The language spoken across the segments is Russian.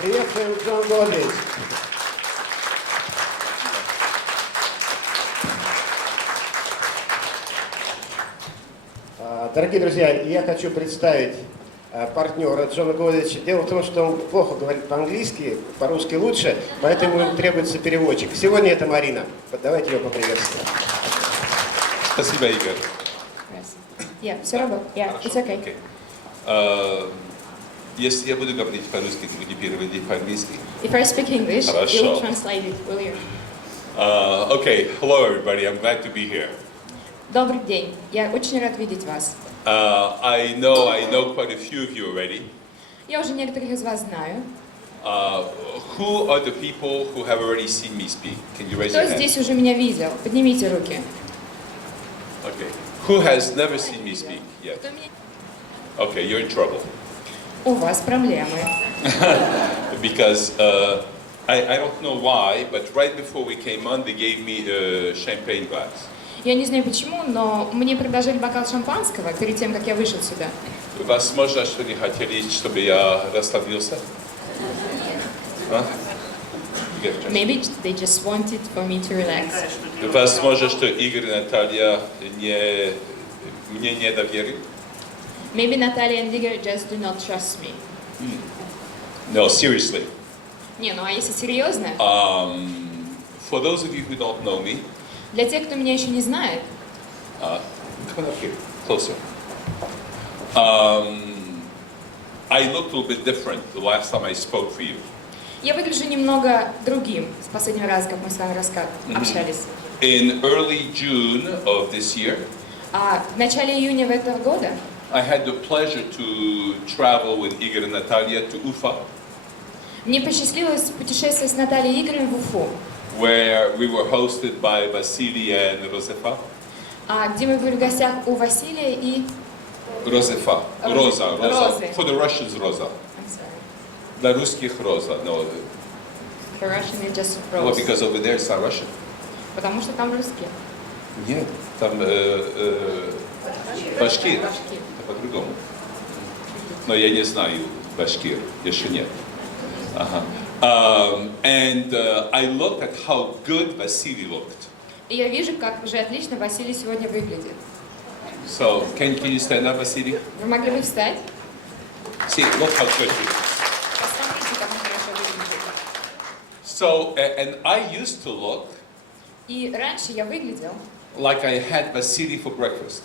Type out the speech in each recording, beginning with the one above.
Приветствуем Джон Godzich. Дорогие друзья, я хочу представить партнера Джона Godzich. Дело в том, что он плохо говорит по-английски, по-русски лучше, поэтому ему требуется переводчик. Сегодня это Марина. Давайте ее поприветствуем. Спасибо, Игорь. Yeah, все работает. Yeah, it's okay. Если я буду говорить по-русски, ты будешь переводить по-английски. If I speak English, you'll translate it, will you? Okay, hello everybody, I'm glad to be here. Добрый день. Я очень рад видеть вас. I know quite a few of you already. Я уже некоторых из вас знаю. Who are the people who have already seen me speak? Can you raise your Кто hand? здесь уже меня видел? Поднимите руки. Okay. Who has never seen me speak yet? Кто меня... Okay, you're in trouble. У вас проблемы. Because I don't know why, but right before we came on, they gave me a champagne glass. Я не знаю почему, но мне предложили бокал шампанского перед тем, как я вышел сюда. Возможно, что не хотели, чтобы я расслабился? Maybe they just wanted for me to relax. Возможно, что Игорь и Наталья мне не доверили? Maybe Natalia and Igor just do not trust me. No, seriously. Не, ну а если серьезно? For those of you who don't know me, Для тех, кто меня еще не знает, come up here, closer. I looked a little bit different the last time I spoke for you. я выгляжу немного другим с последнего раза, как мы с вами общались. In early June of this year, В начале июня этого года I had the pleasure to travel with Igor and Natalia to Ufa, мне посчастливилось путешествовать с Натальей и Игорем в Уфу, where we were hosted by Vasily and Rosefa. где мы были в гостях у Василия и... Rosefa. Rosa. Розы. For the Russians, Rosa. I'm sorry. Для русских Роза. No. For Russian it's just Well, Rose. because over there it's not Russian. Потому что там русские. Нет, там башкир. Башкир. Это по-другому. Но я не знаю башкир. Еще нет. And I looked at how good Vasily looked. И я вижу, как же отлично Василий сегодня выглядит. So, can you stand up, Vasily? Вы могли бы встать? See, look how good he is. Посмотрите, как он хорошо выглядит. So, and I used to look И раньше я выглядел like I had Vasily for breakfast.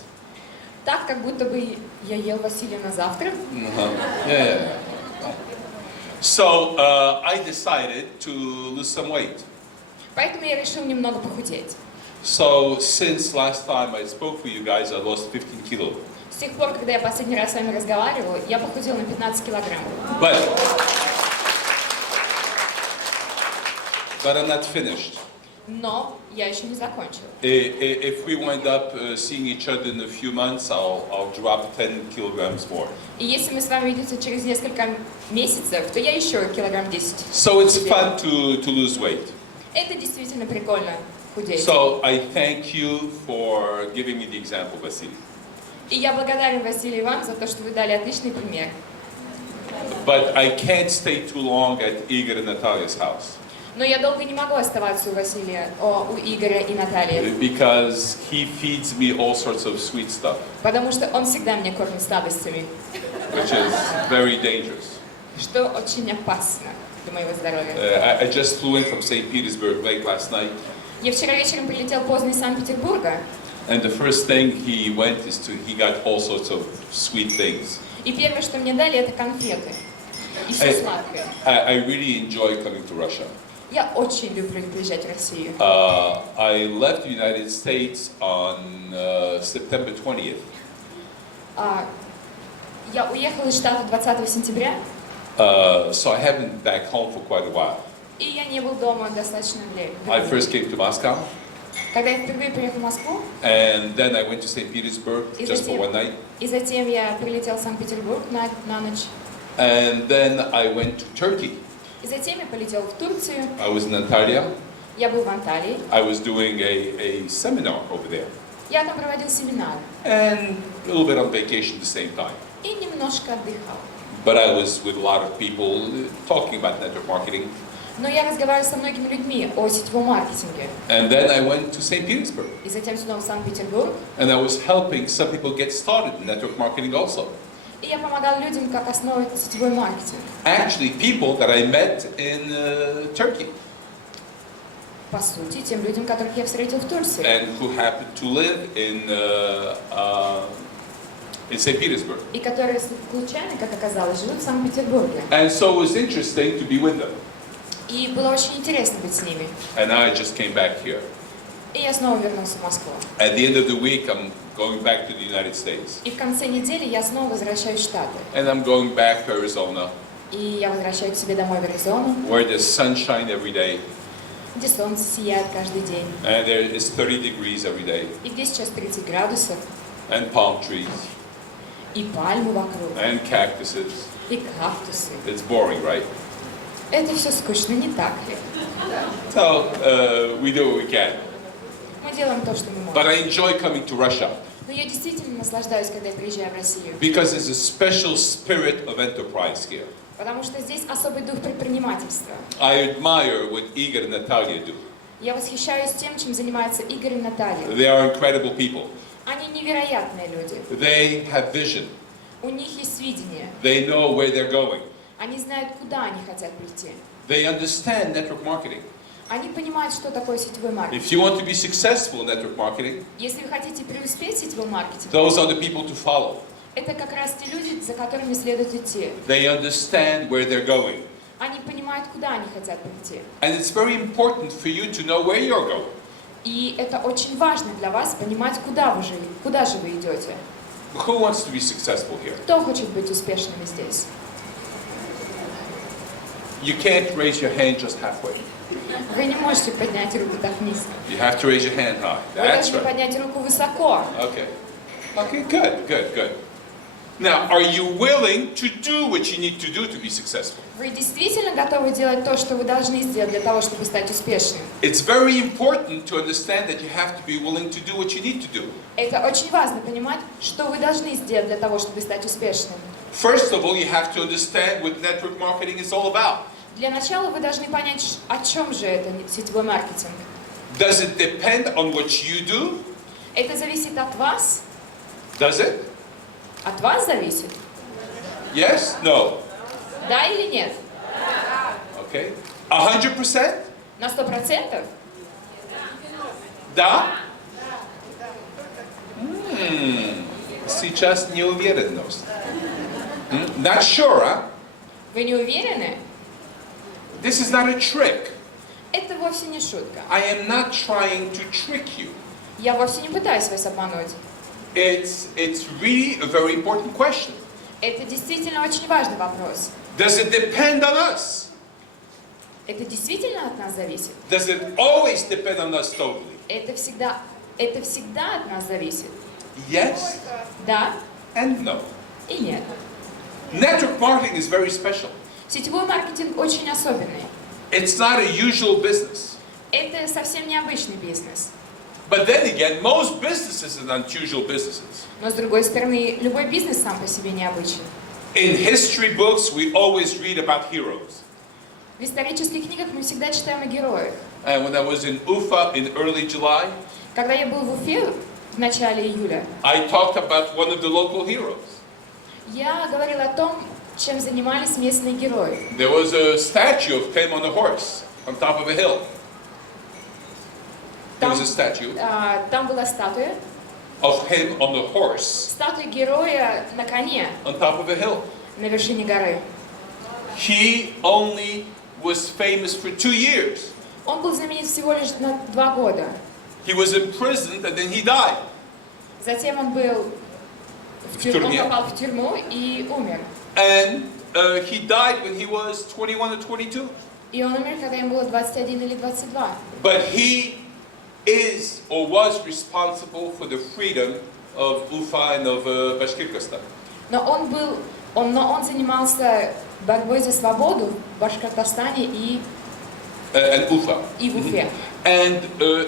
так, как будто бы я ел Василия на завтрак. Yeah. So, I decided to lose some weight. Поэтому я решил немного похудеть. So, since last time I spoke for you guys, I lost 15 kilo. С тех пор, когда я последний раз с вами разговаривала, я похудела на 15 килограмм. But I'm not finished. Но я еще не закончила. If we wind up seeing each other in a few months, I'll drop 10 kilograms more. И если мы с вами увидимся через несколько месяцев, то я еще килограмм 10. So it's fun to lose weight. Это действительно прикольно худеть. So I thank you for giving me the example, Vasily. И я благодарен, Василий, вам за то, что вы дали отличный пример. But I can't stay too long at Igor and Natalia's house. Но я долго не могу оставаться у Василия, у Игоря и Натальи. Because he feeds me all sorts of sweet stuff, Потому что он всегда меня кормит сладостями, which is very dangerous. что очень опасно для моего здоровья. I just flew in from St. Petersburg late last night, Я вчера вечером прилетел поздно из Санкт-Петербурга, and the first thing he got all sorts of sweet things. и первое, что мне дали, это конфеты. И все сладкое. I really enjoy coming to Russia. Я очень люблю приезжать в Россию. I left the United States on September 20th. Я уехала из штата 20 сентября, So I haven't been back home for quite a while. и я не был дома достаточно I времени. first came to Moscow, Когда я впервые приехала в Москву, and then I went to St. Petersburg И just for затем- one night, и затем я прилетел в Санкт-Петербург на ночь, and then I went to Turkey. и затем я полетел в Турцию, I was in Antalya. я был в Анталии, I was doing a seminar over there, я там проводил семинар and a little bit on vacation at the same time. и немножко отдыхал. but I was with a lot of people talking about network marketing. Но я разговаривала со многими людьми о сетевом маркетинге. And then I went to St. Petersburg. И затем снова в Санкт-Петербург. And I was helping some people get started in network marketing also. И я помогала людям, как основать сетевой маркетинг. Actually, people that I met in Turkey. По сути, тем людям, которых я встретил в Турции. And who happened to live in St. Petersburg. И которые случайно, как оказалось, живут в Санкт-Петербурге. And so it was interesting to be with them. И было очень интересно быть с ними. And I just came back here. И я снова вернулся в Москву. At the end of the week, I'm going back to the United States. И в конце недели я снова возвращаюсь в Штаты. And I'm going back to Arizona, И я возвращаюсь к себе домой в Аризону, where there's sunshine every day, где солнце сияет каждый день. and there is 30 degrees every day, И где сейчас 30 градусов, and palm trees, и пальмы вокруг, and cactuses. и кактусы. It's boring, right? Это все скучно, не так ли? So we do what we can. Мы делаем то, что мы But можем. I enjoy coming to Russia Но я действительно наслаждаюсь, когда я приезжаю в Россию. because there's a special spirit of enterprise here. Потому что здесь особый дух предпринимательства. I admire what Igor and Natalia do. Я восхищаюсь тем, чем занимаются Игорь и Наталья. They are incredible people. Они невероятные люди. They have vision. У них есть видение. They know where they're going. Они знают, куда они хотят прийти. They understand network marketing. Они понимают, что такое сетевой маркетинг. If you want to be successful in network marketing, Если вы хотите преуспеть в сетевом маркетинге, those are the people to follow. это как раз те люди, за которыми следует идти. They understand where they're going. Они понимают, куда они хотят прийти. And it's very important for you to know where you're going. И это очень важно для вас понимать, куда же вы идете. Who wants to be successful here? Кто хочет быть успешными здесь? You can't raise your hand just halfway. Вы не можете поднять руку так низко. You have to raise your hand high. Вы That's должны right. поднять руку высоко. Okay. Okay, good. Now, are you willing to do what you need to do to be successful? Вы действительно готовы делать то, что вы должны сделать для того, чтобы стать успешным? It's very important to understand that you have to be willing to do what you need to do. Это очень важно понимать, что вы должны сделать для того, чтобы стать успешным. First of all, you have to understand what network marketing is all about. Для начала вы должны понять, о чем же это сетевой маркетинг. Does it depend on what you do? Это зависит от вас? Does it? От вас зависит? Yes? No? Да или нет? Okay. 100%? На 100%? Да? Сейчас неуверенность. Not sure, huh? Вы не уверены? This is not a trick. Это вовсе не шутка. I am not trying to trick you. Я вовсе не пытаюсь вас обмануть. It's really a very important question. Это действительно очень важный вопрос. Does it depend on us? Это действительно от нас зависит? Does it always depend on us totally? Это всегда от нас зависит. Yes Да and no. и нет. Network marketing is very special. Сетевой маркетинг очень особенный. It's not a usual business. Это совсем необычный бизнес. But then again, most businesses are unusual businesses. Но с другой стороны, любой бизнес сам по себе необычен. In history books, we always read about heroes. В исторических книгах мы всегда читаем о героях. And when I was in Ufa in early July, Когда я был в Уфе в начале июля, I talked about one of the local heroes. я говорила о том, чем занимались местные герои. There was a statue of him on a horse on top of a hill. There was a statue Там была статуя. of him on the horse Статуя героя на коне on top of a hill. на вершине горы. He only was famous for 2 years. Он был знаменит всего лишь на 2 года. He was imprisoned and then he died. Затем он был В тюрьме. он попал в тюрьму и умер. And he died when he was 21 or 22. И он умер, когда ему было 21 или 22. But he is or was responsible for the freedom of Ufa and of Bashkortostan. Но он занимался борьбой за свободу в Башкортостане и And Ufa. в Уфе. And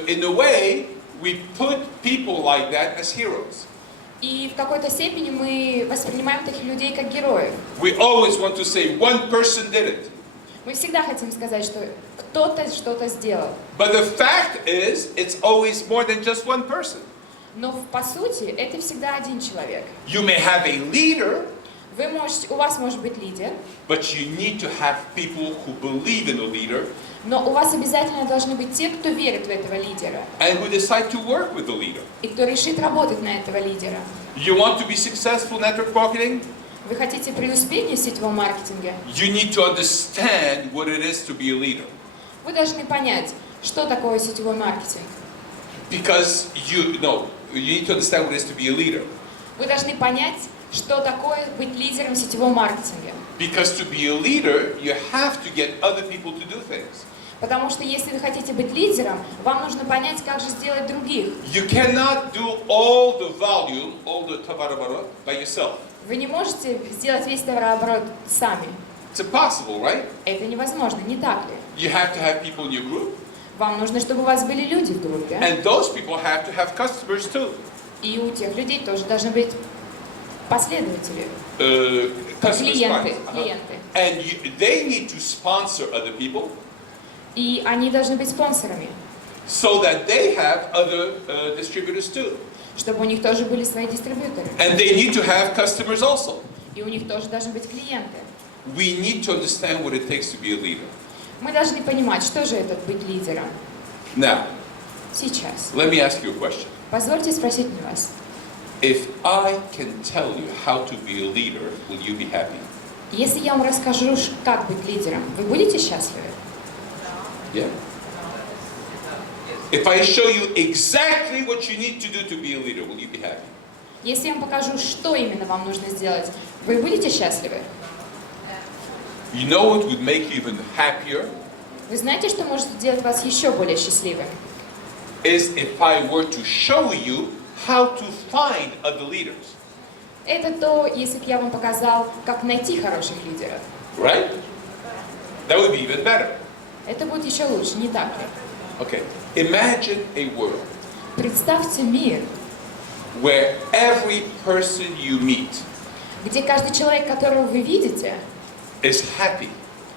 in a way, we put people like that as heroes. И в какой-то степени мы воспринимаем таких людей как героев. We always want to say one person did it. Мы всегда хотим сказать, что кто-то что-то сделал. But the fact is, it's always more than just one person. Но по сути это всегда один человек. You may have a leader, У вас может быть лидер, but you need to have people who believe in the leader но у вас обязательно должны быть те, кто верит в этого лидера. and who decide to work with the leader. И кто решит работать на этого лидера. You want to be successful in network marketing? Вы хотите преуспеть в сетевом маркетинге? You need to understand what it is to be a leader. Вы должны понять, что такое сетевой маркетинг. Because you need to understand what it is to be a leader. Вы должны понять, что такое быть лидером в сетевом маркетинге. Because to be a leader, you have to get other people to do things. Потому что если вы хотите быть лидером, вам нужно понять, как же сделать других. You cannot do all the volume, all the товарооборот by yourself. Вы не можете сделать весь товарооборот сами. It's impossible, right? Это невозможно, не так ли? You have to have people in your group, Вам нужно, чтобы у вас были люди в группе. and those people have to have customers too. И у тех людей тоже должны быть последователи, Customers, клиенты. clients. клиенты. And they need to sponsor other people И они должны быть спонсорами, so that they have other distributors too. чтобы у них тоже были свои дистрибьюторы. And they need to have customers also. И у них тоже должны быть клиенты. We need to understand what it takes to be a leader. Мы должны понимать, что же это быть лидером. Now, Сейчас. let me ask you a question. Позвольте спросить мне вас. If I can tell you how to be a leader, will you be happy? Если я вам расскажу, как быть лидером, вы будете счастливы? Yeah. If I show you exactly what you need to do to be a leader, will you be happy? Если я вам покажу, что именно вам нужно сделать, вы будете счастливы? You know what would make you even happier? Вы знаете, что может сделать вас еще более счастливым? Is if I were to show you how to find other leaders. Это то, если бы я вам показал, как найти хороших лидеров. Right? That would be even better. Это будет еще лучше, не так ли? Okay. Imagine a world Представьте мир, where every person you meet где каждый человек, которого вы видите, is happy.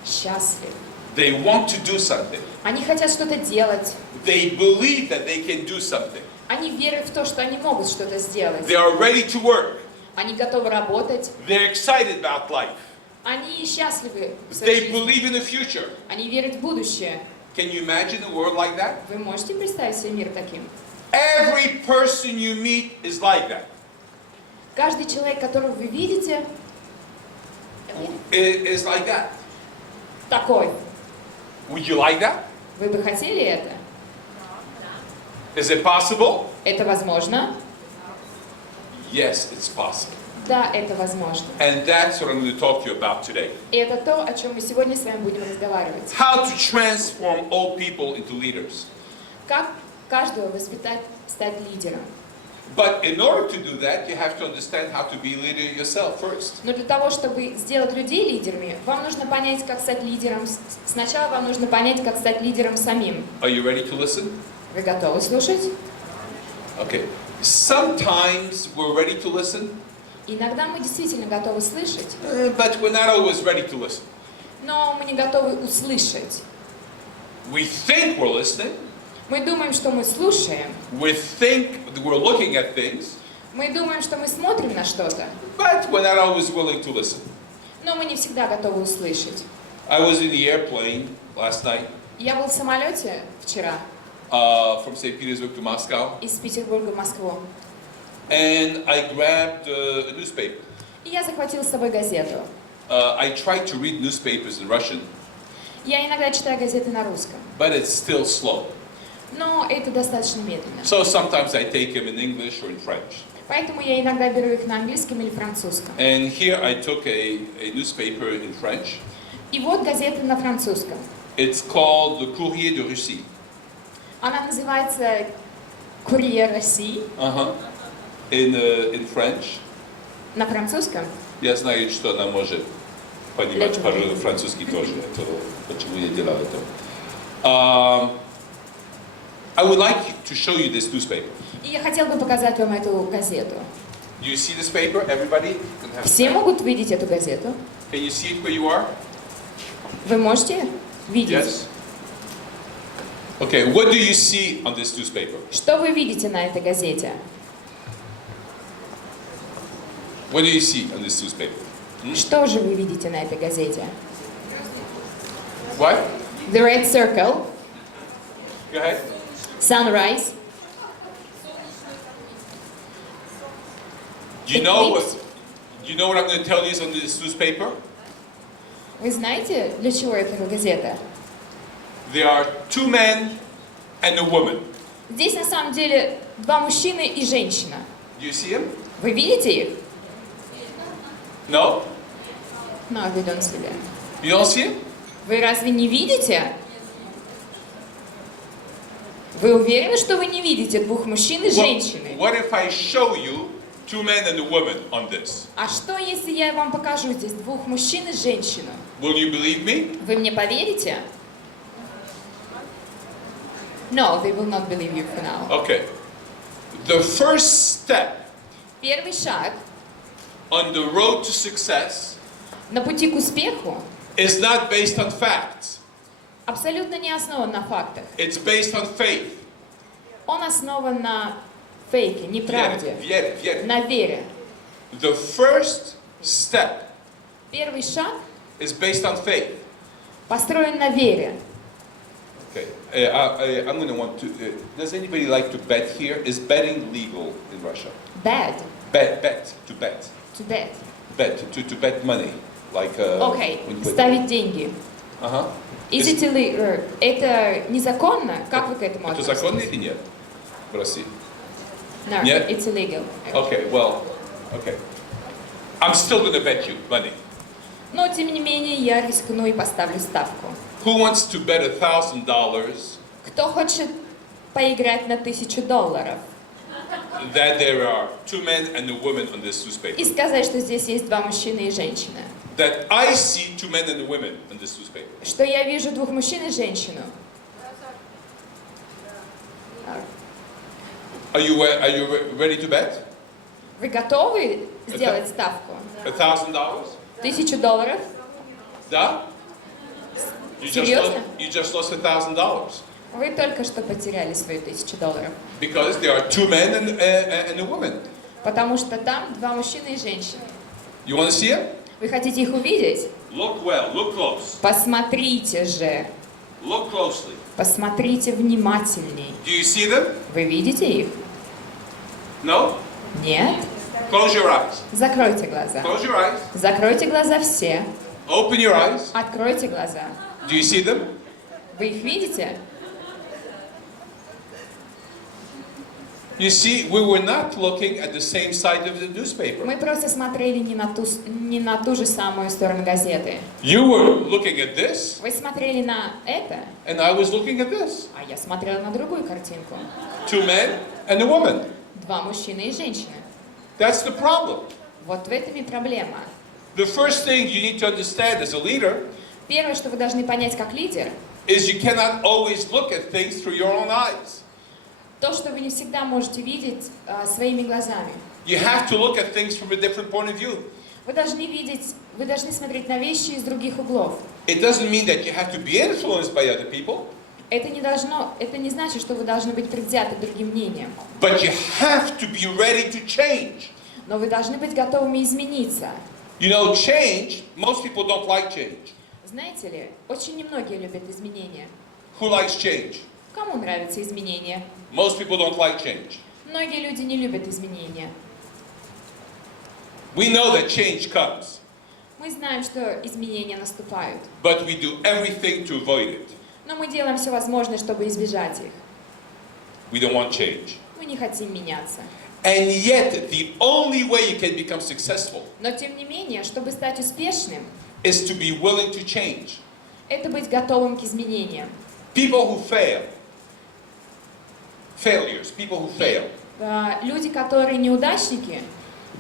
счастлив. They want to do something. Они хотят что-то делать. They believe that they can do something. Они верят в то, что они могут что-то сделать. They are ready to work. Они готовы работать. They're excited about life. Они счастливы в своей They жизни. believe in the future. Они верят в будущее. Can you imagine a world like that? Вы можете представить себе мир таким? Every person you meet is like that. Каждый человек, которого вы видите, Is like that. такой. Would you like that? Вы бы хотели это? Is it possible? Это возможно? Yes, it's possible. Да, это возможно. And that's what I'm going to talk to you about today. И это то, о чем мы сегодня с вами будем разговаривать. How to transform old people into leaders. Как каждого воспитать, стать лидером. But in order to do that, you have to understand how to be a leader yourself first. Но для того, чтобы сделать людей лидерами, вам нужно понять, как стать лидером. Сначала вам нужно понять, как стать лидером самим. Are you ready to listen? Вы готовы слушать? Okay. Sometimes we're ready to listen, Иногда мы действительно готовы слышать, but we're not always ready to listen. но мы не готовы услышать. We think we're listening. Мы думаем, что мы слушаем. We think that we're looking at things, Мы думаем, что мы смотрим на что-то, but we're not always willing to listen. но мы не всегда готовы услышать. I was in the airplane last night Я был в самолете вчера from St. Petersburg to Moscow, из Петербурга в Москву, and I grabbed a newspaper. и я захватил с собой газету. I tried to read newspapers in Russian, Я иногда читаю газеты на русском, but it's still slow. но это достаточно медленно. So sometimes I take them in English or in French. Поэтому я иногда беру их на английском или французском. And here I took a newspaper in French. И вот газета на французском. It's called the Courrier de Russie. Она называется «Курьер России» In French. на французском. Я знаю, что она может понимать по-французски тоже. Это почему я делал это. I would like to show you this newspaper. И я хотел бы показать вам эту газету. Do you see this paper? Everybody can have Все могут видеть эту газету? Can you see it where you are? Вы можете видеть? Yes. Okay, what do you see on this newspaper? Что вы видите на этой газете? What do you see on this newspaper? Что же вы видите на этой газете? What? The Red Circle, Go ahead. Sunrise, Do you know Eclipse. what I'm going to tell you is on this newspaper? Вы знаете, для чего эта газета? There are two men and a woman. Здесь на самом деле два мужчины и женщина. Do you see them? Вы видите их? No? No, we don't see them. You don't see them? Вы разве не видите? Вы уверены, что вы не видите двух мужчин и женщины? What if I show you two men and a woman on this? А что, если я вам покажу здесь двух мужчин и женщину? Will you believe me? Вы мне поверите? No, they will not believe you for now. Okay. The first step Первый шаг on the road to success на пути к успеху is not based on facts. абсолютно не основан на фактах. It's based on faith. Он основан на фейке, неправде, Вере. на вере. The first step Первый шаг is based on faith. построен на вере. Okay. I'm going to want to. Does anybody like to bet here? Is betting legal in Russia? Bad, To bet. to bet. To bet money. Like. Окей, when you put- ставить деньги. Ага. Is it illegal? Это незаконно? Как вы к этому Это относитесь? законно или нет в России? No, Нет? it's illegal. Okay, well, okay. I'm still going to bet you money. Но, тем не менее, я рискну и поставлю ставку. Who wants to bet $1,000 Кто хочет поиграть на $1000 that there are two men and a woman on this newspaper? и сказать, что здесь есть два мужчины и женщина? That I see two men and a woman on this newspaper. Что я вижу двух мужчин и женщину? Are you ready to bet? Вы готовы сделать ставку? $1,000? $1000? Да? Серьезно? You just lost $1,000 Вы только что потеряли свои $1000. because there are two men and a woman. Потому что там два мужчины и женщины. You want to see it? Вы хотите их увидеть? Look well. Look close. Посмотрите же. Look closely. Посмотрите внимательней. Do you see them? Вы видите их? No? Нет? Close your eyes. Закройте глаза. Close your eyes. Закройте глаза все. Open your eyes. Откройте глаза. Do you see them? Вы их видите? You see, we were not looking at the same side of the newspaper. Мы просто смотрели не на ту же самую сторону газеты. You were looking at this, Вы смотрели на это, and I was looking at this. а я смотрела на другую картинку. Two men and a woman. Два мужчины и женщины. That's the problem. Вот в этом и проблема. The first thing you need to understand as a leader Первое, что вы должны понять как лидер, is you cannot always look at things through your own eyes. то, что вы не всегда можете видеть своими глазами. You have to look at things from a different point of view. Вы должны смотреть на вещи из других углов. It doesn't mean that you have to be influenced by other people, Это не значит, что вы должны быть предвзяты другим мнением. but you have to be ready to change. Но вы должны быть готовыми измениться. You know, change, most people don't like change. Знаете ли, очень немногие любят изменения. Who likes change? Кому нравятся изменения? Most people don't like change. Многие люди не любят изменения. We know that change comes, Мы знаем, что изменения наступают. but we do everything to avoid it. Но мы делаем все возможное, чтобы избежать их. We don't want change. Мы не хотим меняться. And yet, the only way you can become successful Но тем не менее, чтобы стать успешным, is to be willing to change. это быть готовым к изменениям. People who fail, failures, people who fail, Люди, которые неудачники,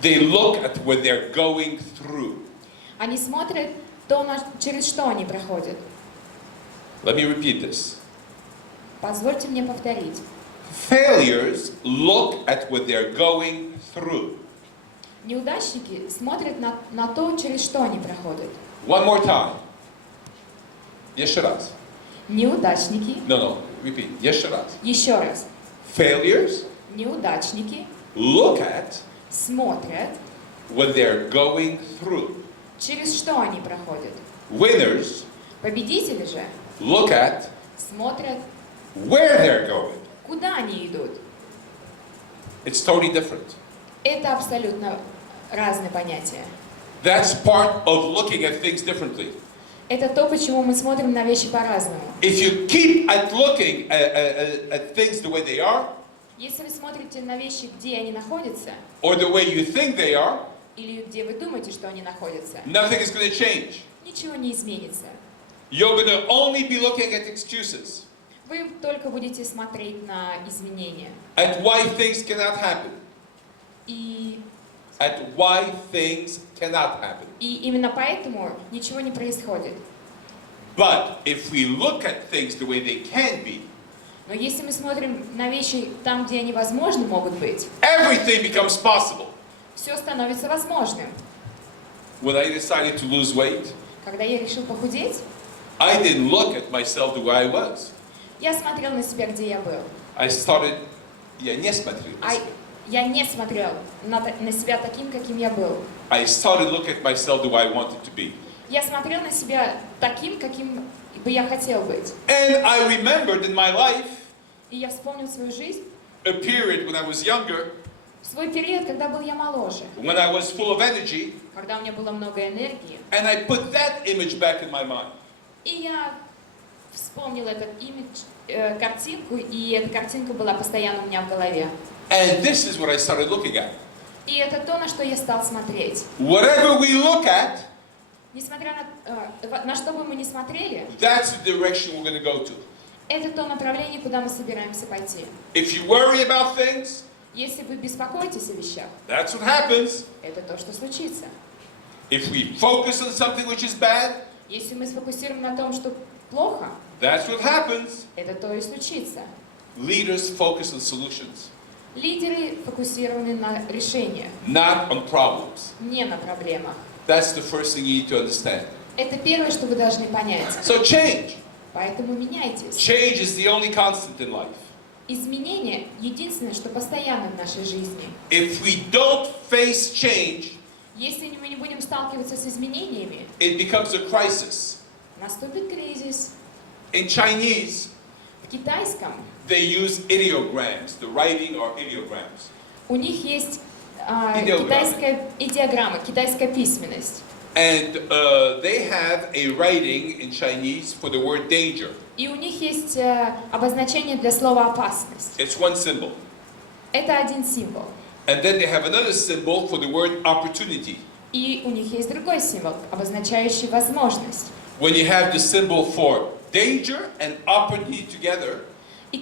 they look at what they're going through. они смотрят то, через что они проходят. Let me repeat this. Позвольте мне повторить. Failures look at what they're going through. Неудачники смотрят на то, через что они проходят. One more time. Еще раз. Неудачники, No, repeat. Еще раз. еще раз, Failures неудачники look at смотрят, what they're going through. через что они проходят. Winners Победители же look at смотрят, where they're going. куда они идут. It's totally different. Это абсолютно разные понятия. That's part of looking at things differently. Это то, почему мы смотрим на вещи по-разному. If you keep at looking at things the way they are, Если вы смотрите на вещи, где они находятся, or the way you think they are, или где вы думаете, что они находятся, nothing is going to change. ничего не изменится. You're going to only be looking at excuses, Вы только будете смотреть на изменения. at why things cannot happen, И at why things cannot happen. именно поэтому ничего не происходит. But if we look at things the way they can be, Но если мы смотрим на вещи там, где они возможны могут быть, everything becomes possible. все становится возможным. When I decided to lose weight, Когда я решил похудеть, I didn't look at myself the way I was. я смотрел на себя, где я был. I started, я не смотрел. Я не смотрел на себя таким, каким я был. I started looking at myself the way I wanted to be. Я смотрел на себя таким, каким бы я хотел быть. And I remembered in my life И я вспомнил свою жизнь, a period when I was younger, свой период, когда был я моложе, when I was full of energy, когда у меня было много энергии. and I put that image back in my mind. И я вспомнил этот имидж, картинку, и эта картинка была постоянно у меня в голове. And this is what I started looking at. И это то, на что я стал смотреть. Whatever we look at, Несмотря на что бы мы ни смотрели, that's the direction we're going to go to. это то направление, куда мы собираемся пойти. If you worry about things, Если вы беспокоитесь о вещах, that's what happens. это то, что случится. If we focus on something which is bad, Если мы сфокусируем на том, что плохо, that's what happens. это то и случится. Leaders focus on solutions, Лидеры фокусированы на решениях, not on problems. не на проблемах. That's the first thing you need to understand. Это первое, что вы должны понять. So change. Поэтому меняйтесь. Change is the only constant in life. Изменение – единственное, что постоянно в нашей жизни. If we don't face change, Если мы не будем сталкиваться с изменениями, it becomes a crisis. наступит кризис. In Chinese, В китайском they use ideograms. The writing are ideograms. у них есть Идеограммы. китайская идеограмма, китайская письменность. And they have a writing in Chinese for the word danger. И у них есть обозначение для слова «опасность». It's one symbol. Это один символ. And then they have another symbol for the word opportunity. И у них есть другой символ, обозначающий возможность. When you have the symbol for danger and opportunity together, И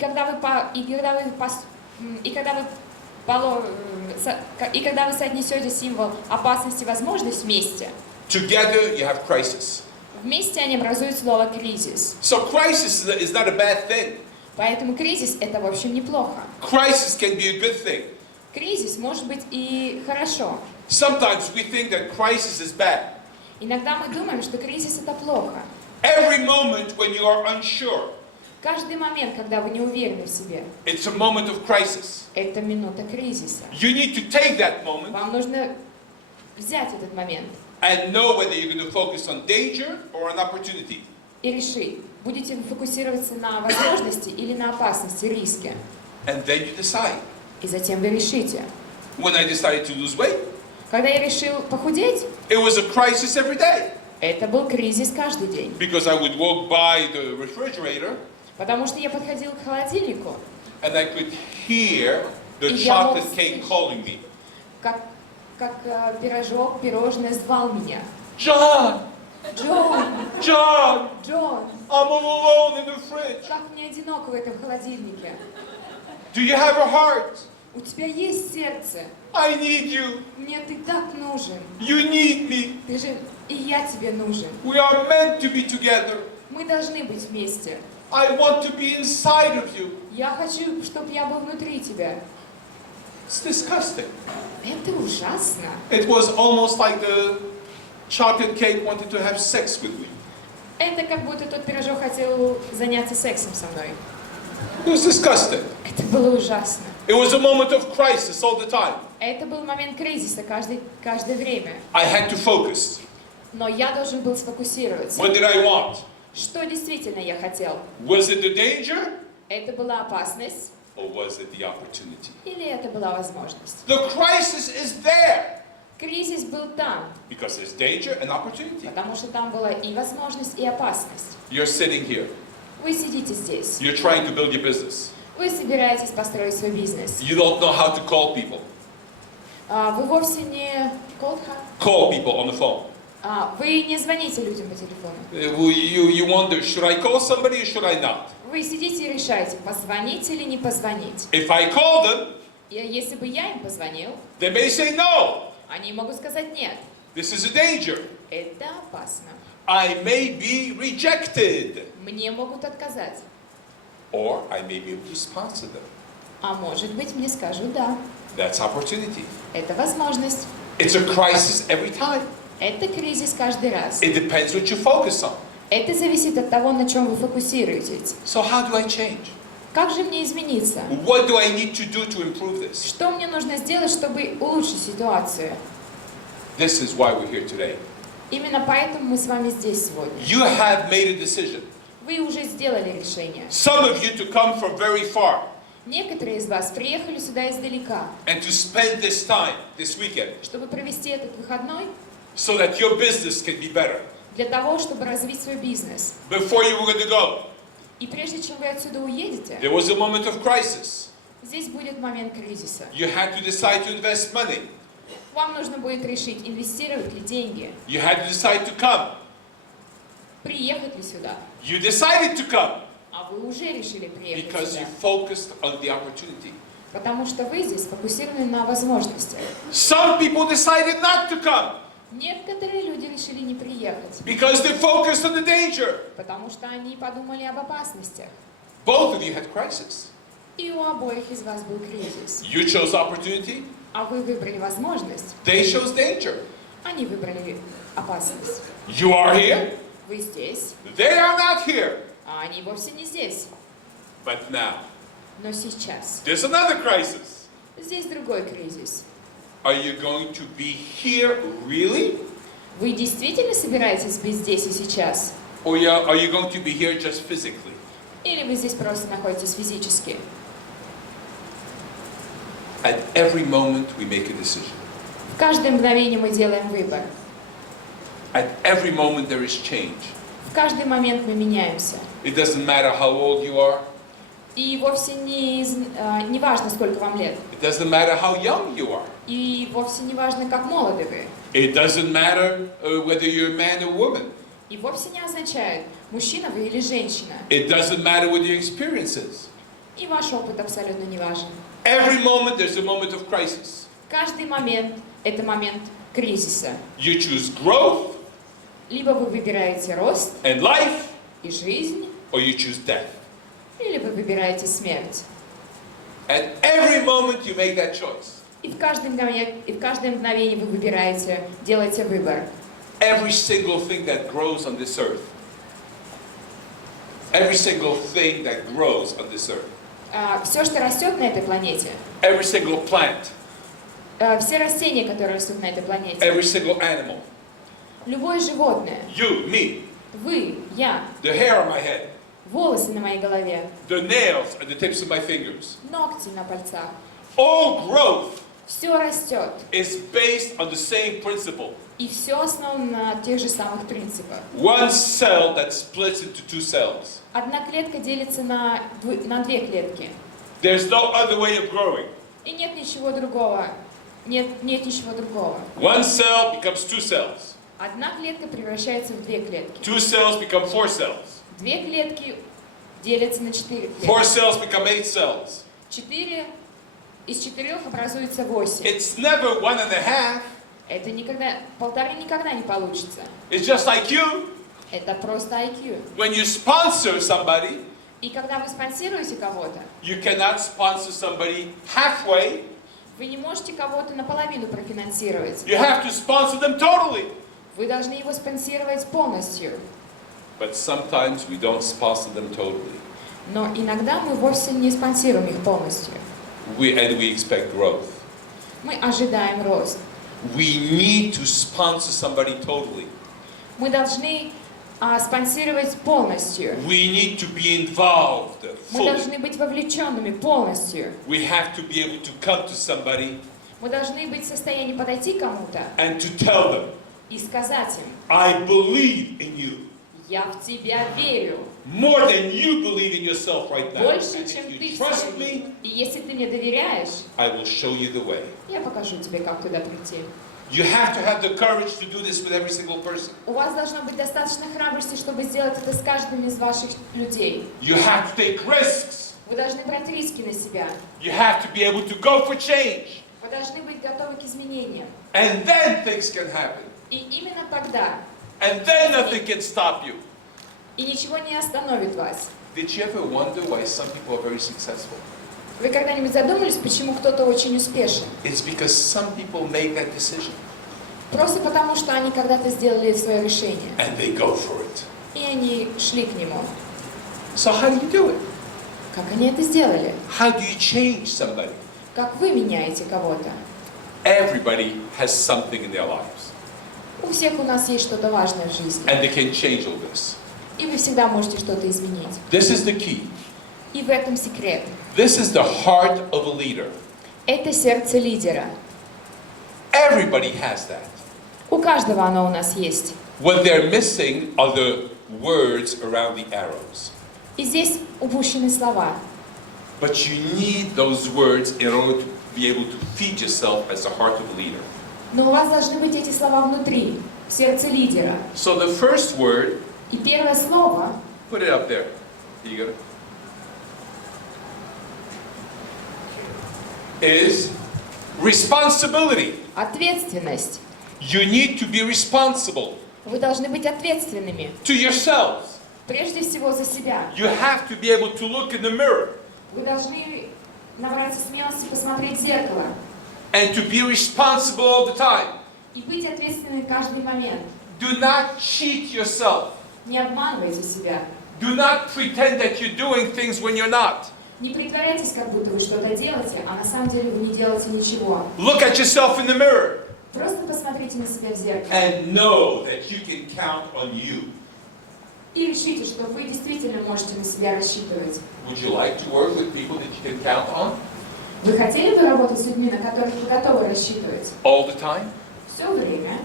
когда вы соотнесете символ опасности и возможность вместе, together you have crisis. вместе они образуют слово «кризис». So crisis is not a bad thing. Поэтому кризис – это, в общем, неплохо. Crisis can be a good thing. Кризис может быть и хорошо. Sometimes we think that crisis is bad. Иногда мы думаем, что кризис – это плохо. Every moment when you are unsure, Каждый момент, когда вы не уверены в себе, it's a moment of crisis. это минута кризиса. You need to take that moment Вам нужно взять этот момент and know whether you're going to focus on danger or on opportunity. и решить, будете вы фокусироваться на возможности или на опасности, риске. And then you decide. И затем вы решите. When I decided to lose weight, Когда я решил похудеть, it was a crisis every day. это был кризис каждый день. Because I would walk by the refrigerator Потому что я подходил к холодильнику, and I could hear the И я мог chocolate cake слышать. calling me. как пирожок, пирожное звал меня. John! Джон, John! Джон, I'm all alone in the fridge. как мне одиноко в этом холодильнике. Do you have a heart? У тебя есть сердце. I need you. Мне ты так нужен. You need me. Ты же и я тебе нужен. We are meant to be together. Мы должны быть вместе. I want to be inside of you. Я хочу, чтобы я был внутри тебя. It's disgusting. Это ужасно. It was almost like the chocolate cake wanted to have sex with me. Это как будто тот пирожок хотел заняться сексом со мной. It was disgusting. Это было ужасно. It was a moment of crisis all the time. Это был момент кризиса каждое время. I had to focus. Но я должен был сфокусироваться. What did I want? Что действительно я хотел? Was it the danger Это была опасность or was it the opportunity? или это была возможность? The crisis is there Кризис был там, because there's danger and opportunity. потому что там была и возможность, и опасность. You're sitting here. Вы сидите здесь. You're trying to build your business. Вы собираетесь построить свой бизнес. You don't know how to call people. Вы вовсе не... Call people on the phone. Вы не звоните людям по телефону. You wonder, should I call somebody or should I not? Вы сидите и решаете, позвонить или не позвонить. If I call them, И если бы я им позвонил, they may say no. они могут сказать нет. This is a danger. Это опасно. I may be rejected. Мне могут отказать. Or I may be able to sponsor them. А может быть, мне скажут да. That's opportunity. Это возможность. It's a crisis every time. Это кризис каждый раз. It depends what you focus on. Это зависит от того, на чем вы фокусируетесь. So how do I change? Как же мне измениться? What do I need to do to improve this? Что мне нужно сделать, чтобы улучшить ситуацию? This is why we're here today. Именно поэтому мы с вами здесь сегодня. You have made a decision. Вы уже сделали решение. Some of you to come from very far Некоторые из вас приехали сюда издалека, and to spend this time, this weekend, чтобы провести этот выходной, so that your business can be better. для того, чтобы развить свой бизнес. Before you were going to go, И прежде чем вы отсюда уедете, there was a moment of crisis. здесь будет момент кризиса. You had to decide to invest money. Вам нужно будет решить, инвестировать ли деньги, You had to decide to come. приехать ли сюда. You decided to come А вы уже решили приехать because you сюда, focused on the opportunity. потому что вы здесь сфокусированы на возможностях. Some people decided not to come Некоторые люди решили не приехать, because they focused on the danger. потому что они подумали об опасностях. Both of you had crisis. И у обоих из вас был кризис. You chose opportunity, А вы выбрали возможность, they chose danger. они выбрали опасность. You are here, Вы здесь, they are not here. а они вовсе не здесь. But now, Но сейчас there's another crisis. здесь другой кризис. Are you going to be here really? Вы действительно собираетесь быть здесь и сейчас? Or are you going to be here just physically? Или вы здесь просто находитесь физически? At every moment we make a decision. В каждое мгновение мы делаем выбор. At every moment there is change. В каждый момент мы меняемся. It doesn't matter how old you are. И вовсе не важно, сколько вам лет. It doesn't matter how young you are. И вовсе не важно, как молоды вы. It doesn't matter whether you're a man or woman. И вовсе не означает, мужчина вы или женщина. It doesn't matter what your experience is. И ваш опыт абсолютно не важен. Every moment there's a moment of crisis. Каждый момент – это момент кризиса. You choose growth Либо вы выбираете рост and life, и жизнь, or you choose death. или вы выбираете смерть. At every moment you make that choice. И в каждое мгновение вы выбираете, делаете выбор. Every single thing that grows on this earth. Every single thing that grows on this earth. Все, что растет на этой планете, Every single plant. все растения, которые растут на этой планете, Every single animal. любое животное, You, me. вы, я, The hair on my head. волосы на моей голове, The nails at the tips of my fingers. ногти на пальцах, All growth все растет. is based on the same principle. И все основано на тех же самых принципах. One cell that splits into two cells. Одна клетка делится на две клетки. There's no other way of growing. И нет ничего другого. Нет ничего другого. One cell becomes two cells. Одна клетка превращается в две клетки. Two cells become four cells. Две клетки делятся на 4 Four клетки. cells become 8 cells. Из 4 образуется 8. It's never 1.5. Это полторы никогда не получится. It's just like you. Это просто IQ. When you sponsor somebody, И когда вы спонсируете кого-то, you cannot sponsor somebody halfway. Вы не можете кого-то наполовину профинансировать. You have to sponsor them totally. Вы должны его спонсировать полностью. But sometimes we don't sponsor them totally. Но иногда мы вовсе не спонсируем их полностью. And we expect growth. Мы ожидаем рост. We need to sponsor somebody totally. Мы должны спонсировать полностью. We need to be involved Мы fully. должны быть вовлеченными полностью. We have to be able to come to somebody Мы должны быть в состоянии подойти к кому-то and to tell them, и сказать им: I believe in you. я в тебя верю. More than you believe in yourself right now. Больше, And чем if ты you в trust себе. me, И если ты мне доверяешь, I will show you the way. я покажу тебе, как туда прийти. You have to have the courage to do this with every single person. У вас должно быть достаточно храбрости, чтобы сделать это с каждым из ваших людей. You have to take risks. Вы должны брать риски на себя. You have to be able to go for change. Вы должны быть готовы к изменениям. And then things can happen. И именно тогда, And then nothing can stop you. и ничего не остановит вас. Did you ever wonder why some people are very successful? Вы когда-нибудь задумались, почему кто-то очень успешен? It's because some people made that decision. Просто потому, что они когда-то сделали свое решение. And they go for it. И они шли к нему. So how do you do it? Как они это сделали? How do you change somebody? Как вы меняете кого-то? Everybody has something in their lives. У всех у нас есть что-то важное в жизни. And they can change all this. И вы всегда можете что-то изменить. This is the key. И в этом секрет. This is the heart of a leader. Это сердце лидера. Everybody has that. У каждого оно у нас есть. What they're missing are the words around the arrows. И здесь упущены слова. But you need those words in order to be able to feed yourself as the heart of a leader. Но у вас должны быть эти слова внутри, в сердце лидера. So the first word, И первое слово, put it up there. Igor. Is responsibility. ответственность. You need to be responsible Вы должны быть ответственными. to yourselves. Прежде всего за себя. You have to be able to look in the mirror Вы должны набраться смелости посмотреть в зеркало. and to be responsible all the time. И быть ответственными каждый момент. Do not cheat yourself. Не обманывайте себя. Do not pretend that you're doing things when you're not. Не притворяйтесь, как будто вы что-то делаете, а на самом деле вы не делаете ничего. Look at yourself in the mirror Просто посмотрите на себя в зеркало. and know that you can count on you. И решите, что вы действительно можете на себя рассчитывать. Would you like to work with people that you can count on Вы хотели бы работать с людьми, на которых вы готовы рассчитывать? all the time? Все время?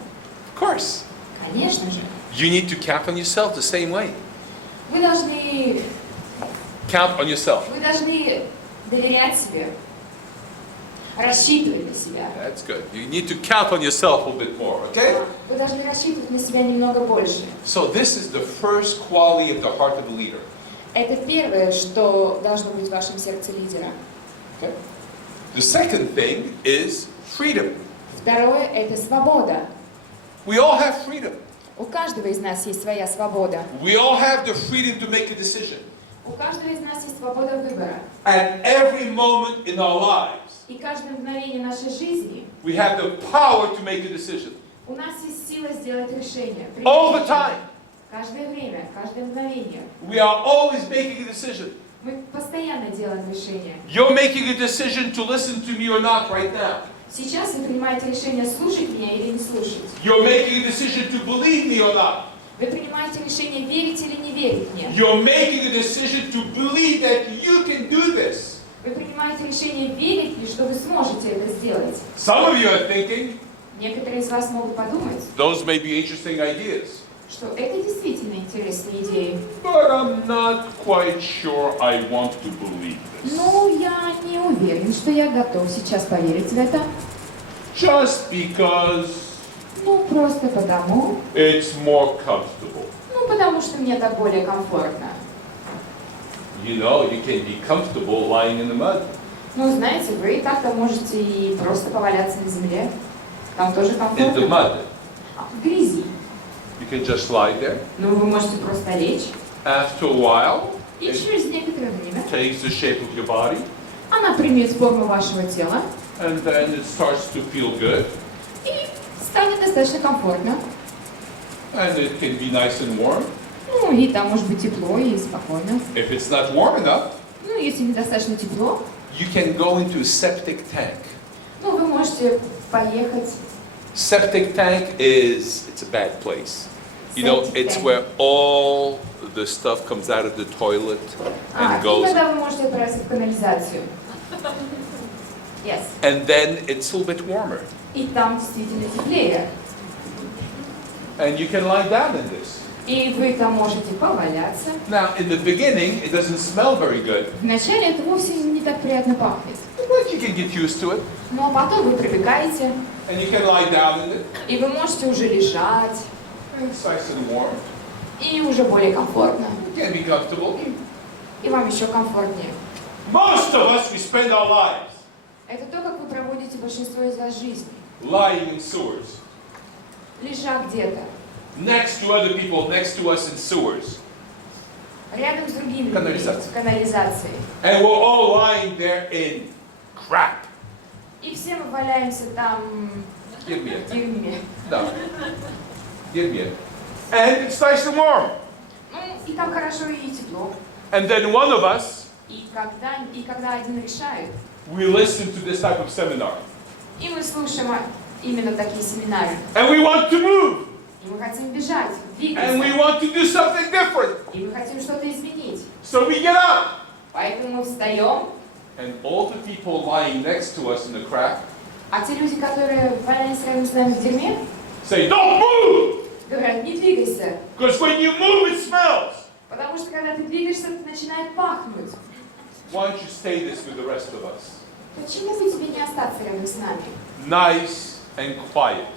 Of course. Конечно же. You need to count on yourself the same way. Вы должны Count on yourself. доверять себе, рассчитывать на себя. That's good. You need to count on yourself a little bit more, okay? Вы должны рассчитывать на себя немного больше. So this is the first quality of the heart of the leader. Это первое, что должно быть в вашем сердце лидера. Okay? The second thing is freedom. Второе – это свобода. We all have freedom. У каждого из нас есть своя свобода. We all have the freedom to make a decision. У каждого из нас есть свобода выбора. At every moment in our lives, И каждое мгновение нашей жизни we have the power to make a decision. у нас есть сила сделать решение. принять All the решение. time. Каждое время, каждое мгновение. We are always making a decision. Мы постоянно делаем решение. You're making a decision to listen to me or not right now. Сейчас вы принимаете решение, слушать меня или не слушать. You're making a decision to believe me or not. Вы принимаете решение, верить или не верить мне. You're making a decision to believe that you can do this. Вы принимаете решение, верить ли, что вы сможете это сделать. Some of you are thinking, Некоторые из вас могут подумать, those may be interesting ideas, что это действительно интересные идеи. but I'm not quite sure I want to believe this. Но я не уверен, что я готов сейчас поверить в это. Just because Ну, просто потому. it's more comfortable. Ну, потому что мне так более комфортно. You know, you can be comfortable lying in the mud. Ну, знаете, вы и так-то можете и просто поваляться на земле. Там тоже In the комфортно. mud. В грязи. You can just lie there. Ну, вы можете просто лечь. After a while, И it через некоторое время takes the shape of your body. она примет форму вашего тела. And then it starts to feel good. И станет достаточно комфортно. And it can be nice and warm. Ну, и там может быть тепло и спокойно. If it's not warm enough, Ну, если недостаточно тепло, you can go into a septic tank. ну, вы можете поехать. Septic tank it's a bad place. You know, Septic it's tank. where all the stuff comes out of the toilet and И goes. тогда вы можете отправиться в канализацию. Yes. And then it's a little bit warmer. И там действительно теплее. And you can lie down in this. И вы там можете поваляться. Now, in the beginning, it doesn't smell very good, Вначале это вовсе не так приятно пахнет. but you can get used to it. Но потом вы привыкаете, And you can lie down in it. и вы можете уже лежать, And it's nice and warm. и уже более комфортно. You can be comfortable. И вам еще комфортнее. Most of us, we spend our lives Это то, как вы проводите большинство из вас жизни. lying in sewers, Лежа где-то, next to other people, next to us in sewers. рядом с другими людьми, Канализация. в канализации. And we're all lying there in crap. И все мы валяемся там Give me в it. дерьме. No. Give me it. And it's nice and warm. Ну, и там хорошо и тепло. And then one of us, И когда один решает, we listen to this type of seminar. и мы слушаем именно такие семинары, And we want to move. и мы хотим бежать, And we двигаться, want to do something different. и мы хотим что-то изменить. So we get up. Поэтому мы встаем, And all the people lying next to us in the crap а те люди, которые валялись рядом с нами в дерьме, say, don't move! говорят, не двигайся, Because when you move, it smells. потому что когда ты двигаешься, это начинает пахнуть. Why don't you stay this with the rest of us? Почему бы тебе не остаться рядом с нами? Nice and quiet,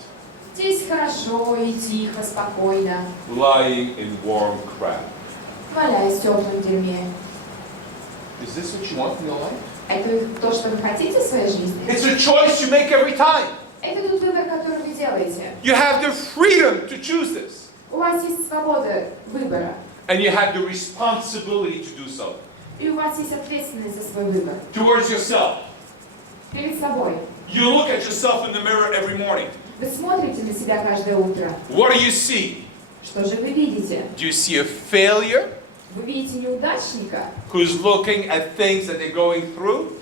Здесь хорошо и тихо, спокойно, lying in warm crap. валяясь в теплом дерьме. Is this what you want in your life? Это то, что вы хотите в своей жизни? It's a choice you make every time. Это тот выбор, который вы делаете. You have the freedom to choose this. У вас есть свобода выбора, And you have the responsibility to do so. и у вас есть ответственность за свой выбор. Towards yourself. Перед собой. You look at yourself in the mirror every morning. Вы смотрите на себя каждое утро. What do you see? Что же вы видите? Do you see a failure Вы видите неудачника, who's looking at things that they're going through?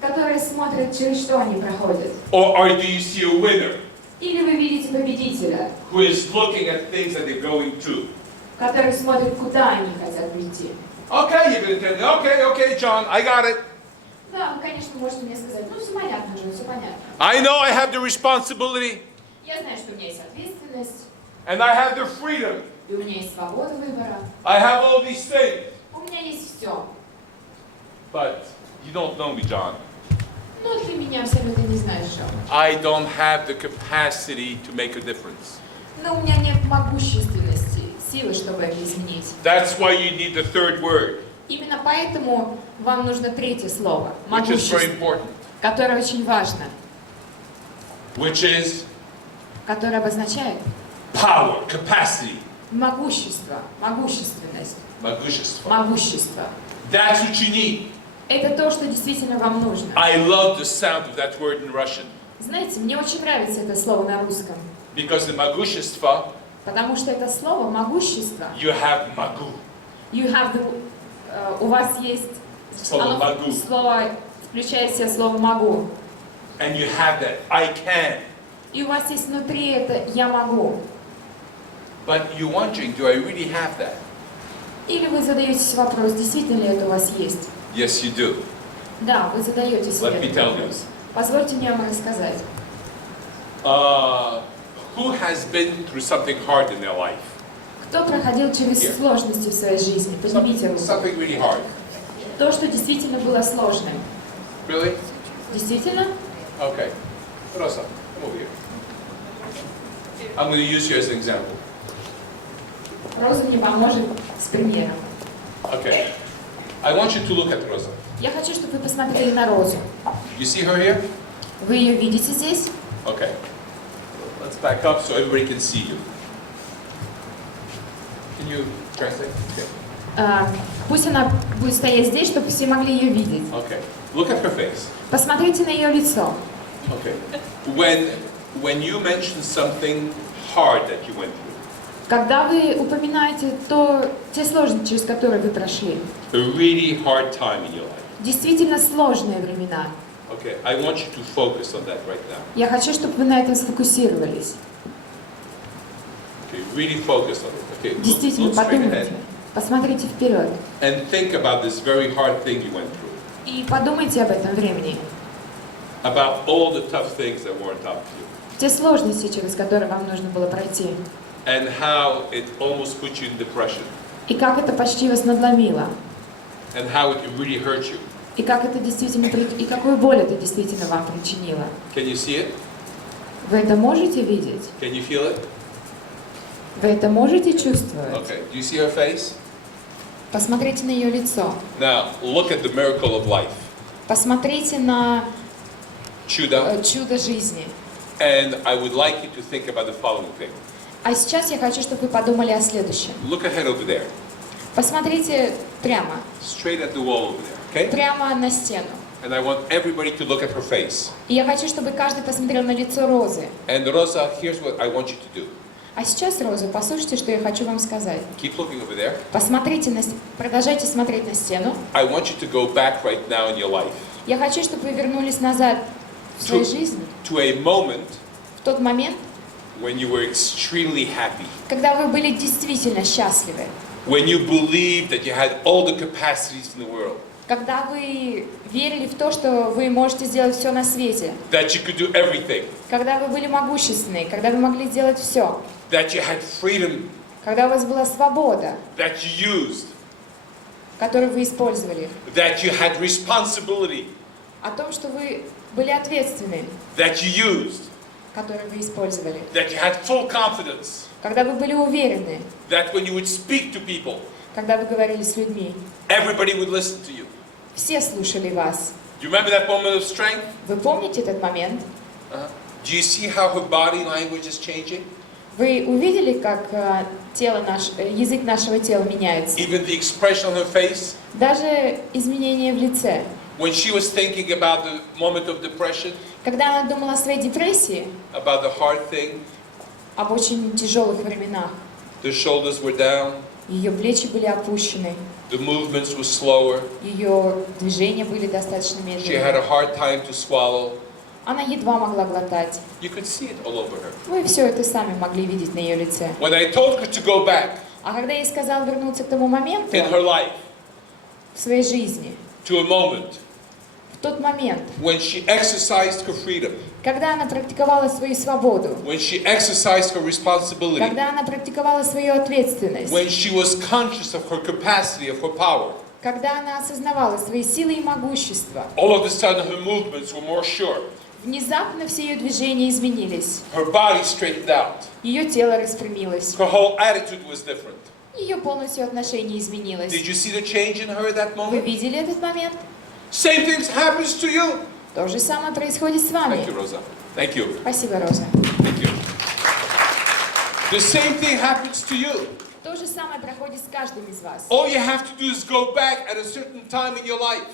который смотрит, через что они проходят? Or do you see a winner Или вы видите победителя, who is looking at things that they're going to? который смотрит, куда они хотят прийти? Okay, you're going to tell me, okay, John, I got it. Да, вы, конечно, можете мне сказать, ну все понятно же, все понятно. I know I have the responsibility Я знаю, что у меня есть ответственность, and I have the freedom. и у меня есть свобода выбора. I have all these things. У меня есть все. But you don't know me, John. Но ты меня абсолютно не знаешь, Джон. I don't have the capacity to make a difference. Но у меня нет могущественности, силы, чтобы это изменить. That's why you need the third word, Именно поэтому вам нужно третье слово, which is very могущество, important, которое очень важно, which is которое обозначает power, capacity, могущество, могущественность, могущество. могущество. That's what you need. Это то, что действительно вам нужно. I love the sound of that word in Russian Знаете, мне очень нравится это слово на русском, because the могущество, потому что это слово могущество. you have могу. You have the, у вас есть Слово могу. слово, включая в себя слово могу. And you have that, I can. И у вас есть внутри это я могу. But you're wondering, do I really have that? Или вы задаетесь вопрос, действительно ли это у вас есть? Yes, you do. Да, вы задаете себе Let me этот tell you. вопрос. Позвольте мне вам рассказать. Who has been through something hard in their life? Кто проходил через Here. сложности в своей жизни? Поднимите руку. Something really hard. То, что действительно было сложным. Really? Действительно? Okay. Rosa, come over here. I'm going to use you as an example. Роза мне поможет с примером. Okay. I want you to look at Rosa. Я хочу, чтобы вы посмотрели на Розу. You see her here? Вы ее видите здесь? Okay. Let's back up so everybody can see you. Can you translate? Okay. Пусть она будет стоять здесь, чтобы все могли ее видеть. Okay. Look at her face. Посмотрите на ее лицо. Okay. When you mention something hard that you went through, Когда вы упоминаете те сложности, через которые вы прошли, a really hard time in your life. действительно сложные времена, Okay. I want you to focus on that right now. я хочу, чтобы вы на этом сфокусировались. Okay. Really focus on it. Okay. Действительно, Look straight ahead подумайте. Посмотрите вперед. and think about this very hard thing you went through. И подумайте об этом времени. About all the tough things that weren't up to you. Те сложности, через которые вам нужно было пройти. And how it almost put you in depression. И как это почти вас надломило. And how it really hurt you. И как это действительно, и какую боль это действительно вам причинило. Can you see it? Вы это можете видеть? Can you feel it? Вы это можете чувствовать? Okay. Do you see her face? Посмотрите на ее лицо. Now, look at the miracle of life. Посмотрите на Чудо. чудо жизни. And I would like you to think about the following thing. А сейчас я хочу, чтобы вы подумали о следующем. Look ahead over there. Посмотрите прямо. Straight at the wall over there. Okay? Прямо на стену. And I want everybody to look at her face. И я хочу, чтобы каждый посмотрел на лицо Розы. And Rosa, here's what I want you to do. А сейчас, Роза, послушайте, что я хочу вам сказать. Keep looking over there. Посмотрите продолжайте смотреть на стену. I want you to go back right now in your life. Я хочу, чтобы вы вернулись назад в своей жизни, To a moment в тот момент, when you were extremely happy. когда вы были действительно счастливы, When you believed that you had all the capacities in the world. когда вы верили в то, что вы можете сделать все на свете, That you could do everything. когда вы были могущественны, когда вы могли сделать все, That you had freedom когда у вас была свобода, that you used. которую вы использовали, That you had responsibility о том, что вы были ответственны, that you used. которую вы использовали, That you had full confidence. когда вы были уверены, That when you would speak to people, когда вы говорили с людьми, everybody would listen to you. все слушали вас. Do you remember that moment of strength? Вы помните этот момент? Do you see how her body language is changing? Вы увидели, как язык нашего тела меняется? Even the expression on her face? Даже изменения в лице. When she was thinking about the moment of depression, Когда она думала о своей депрессии, about the hard thing, об очень тяжелых временах, the shoulders were down, ее плечи были опущены, the movements were slower, ее движения были достаточно she had a медленными. hard time to swallow. Она едва могла глотать. You could see it all over her. Вы все это сами могли видеть на ее лице. When I told her to go back А когда я ей сказала вернуться к тому моменту in her life, в своей жизни, to a moment в тот момент, when she exercised her freedom, когда она практиковала свою свободу, when she exercised her responsibility, когда она практиковала свою ответственность, when she was conscious of her capacity, of her power, когда она осознавала свои силы и могущество, all of a sudden her movements were more sure. внезапно все ее движения изменились. Her body straightened out. Ее тело распрямилось. Her whole attitude was different. Ее полностью отношение изменилось. Did you see the change in her at that Вы moment? видели этот момент? Same thing happens to you. То же самое происходит с вами. Thank you, Rosa. Thank you. Спасибо, Роза. Thank you. The same thing happens to you. То же самое проходит с каждым из вас. All you have to do is go back at a certain time in your life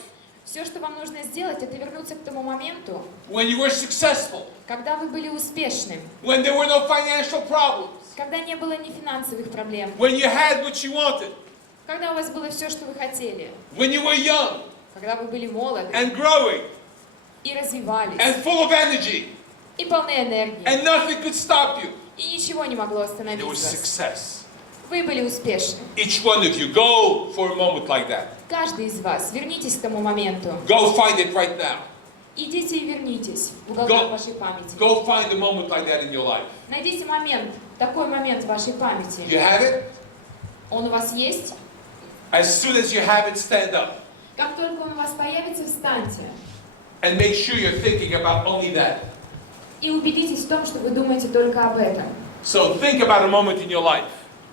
Все, что вам нужно сделать, это вернуться к тому моменту, when you were successful, когда вы были успешным, when there were no financial problems, когда не было ни финансовых проблем, when you had what you wanted, когда у вас было все, что вы хотели, when you were young когда вы были молоды and growing и развивались, and full of energy и полны энергии, and nothing could stop you. и ничего не могло остановить There was вас. success. Вы были успешны. Each one of you, go for a moment like that. Каждый из вас, вернитесь к тому моменту. Go find it right now. Идите и вернитесь в уголок вашей памяти. Go find a moment like that in your life. Найдите момент, такой момент в вашей памяти. You have it? Он у вас есть? As soon as you have it, stand up. Как только он у вас появится, встаньте. And make sure you're thinking about only that. И убедитесь в том, что вы думаете только об этом. So think about a moment in your life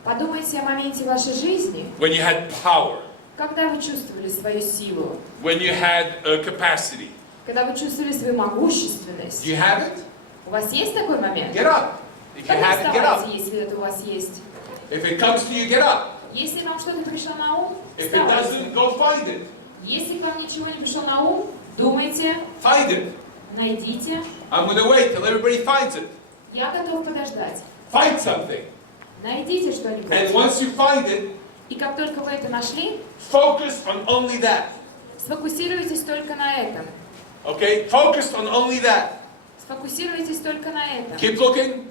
Подумайте о моменте вашей жизни, when you had power, когда вы чувствовали свою силу, when you had capacity. когда вы чувствовали свою могущественность. Do you have it? У вас есть такой момент? Get up. If you Тогда have it, get up. вставайте, если это у вас есть. If it comes to you, get up. Если вам что-то пришло на ум, If it doesn't, go find it. Если к вам ничего не пришло на ум, думайте, Find it. найдите. I'm going to wait till everybody finds it. Я готов подождать. Find something. Найдите что-нибудь. And once you find it, И как только вы это нашли, focus on only that. сфокусируйтесь только на этом. Okay? Focus on only that. Сфокусируйтесь только на этом. Keep looking.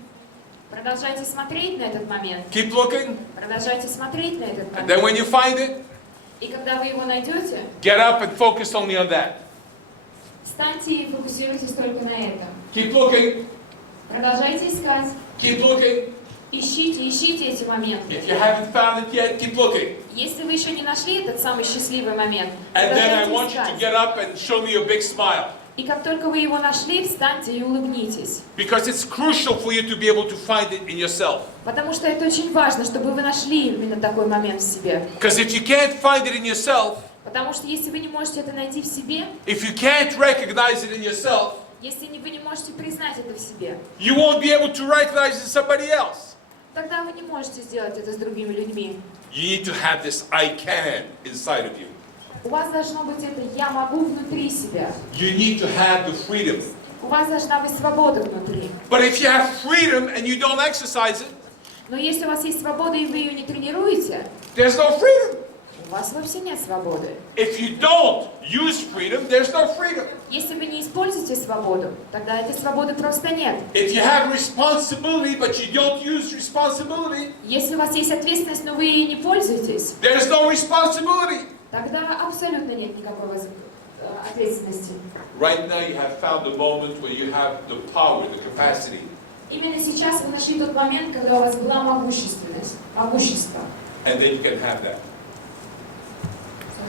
Продолжайте смотреть на этот момент. Keep looking. Продолжайте смотреть на этот And then момент. when you find it, И когда вы его найдете, get up and focus only on that. встаньте и фокусируйтесь только на этом. Keep looking. Продолжайте искать. Keep looking. Ищите эти моменты. If you haven't found it yet, keep looking. Если вы еще не нашли этот самый счастливый момент, And then I продолжайте want you to искать. get up and show me a big smile. И как только вы его нашли, встаньте и улыбнитесь. Because it's crucial for you to be able to find it in yourself. Потому что это очень важно, чтобы вы нашли именно такой момент в себе. Because if you can't find it in yourself, Потому что если вы не можете это найти в себе, if you can't recognize it in yourself, если вы не можете признать это в себе, you won't be able to recognize it in somebody else. тогда вы не можете сделать это с другими людьми. You need to have this I can inside of you. У вас должно быть это «я могу» внутри себя. You need to have the freedom. У вас должна быть свобода внутри. But if you have freedom and you don't exercise it, Но если у вас есть свобода и вы ее не тренируете, there's no freedom. у вас вовсе нет свободы. If you don't use freedom, there's no freedom. Если вы не используете свободу, тогда этой свободы просто нет. If you have responsibility but you don't use responsibility, Если у вас есть ответственность, но вы ей не пользуетесь, there's no responsibility. тогда абсолютно нет никакой ответственности. Right now you have found the moment where you have the power, the capacity. Именно сейчас вы нашли тот момент, когда у вас была могущественность, могущество. And then you can have that.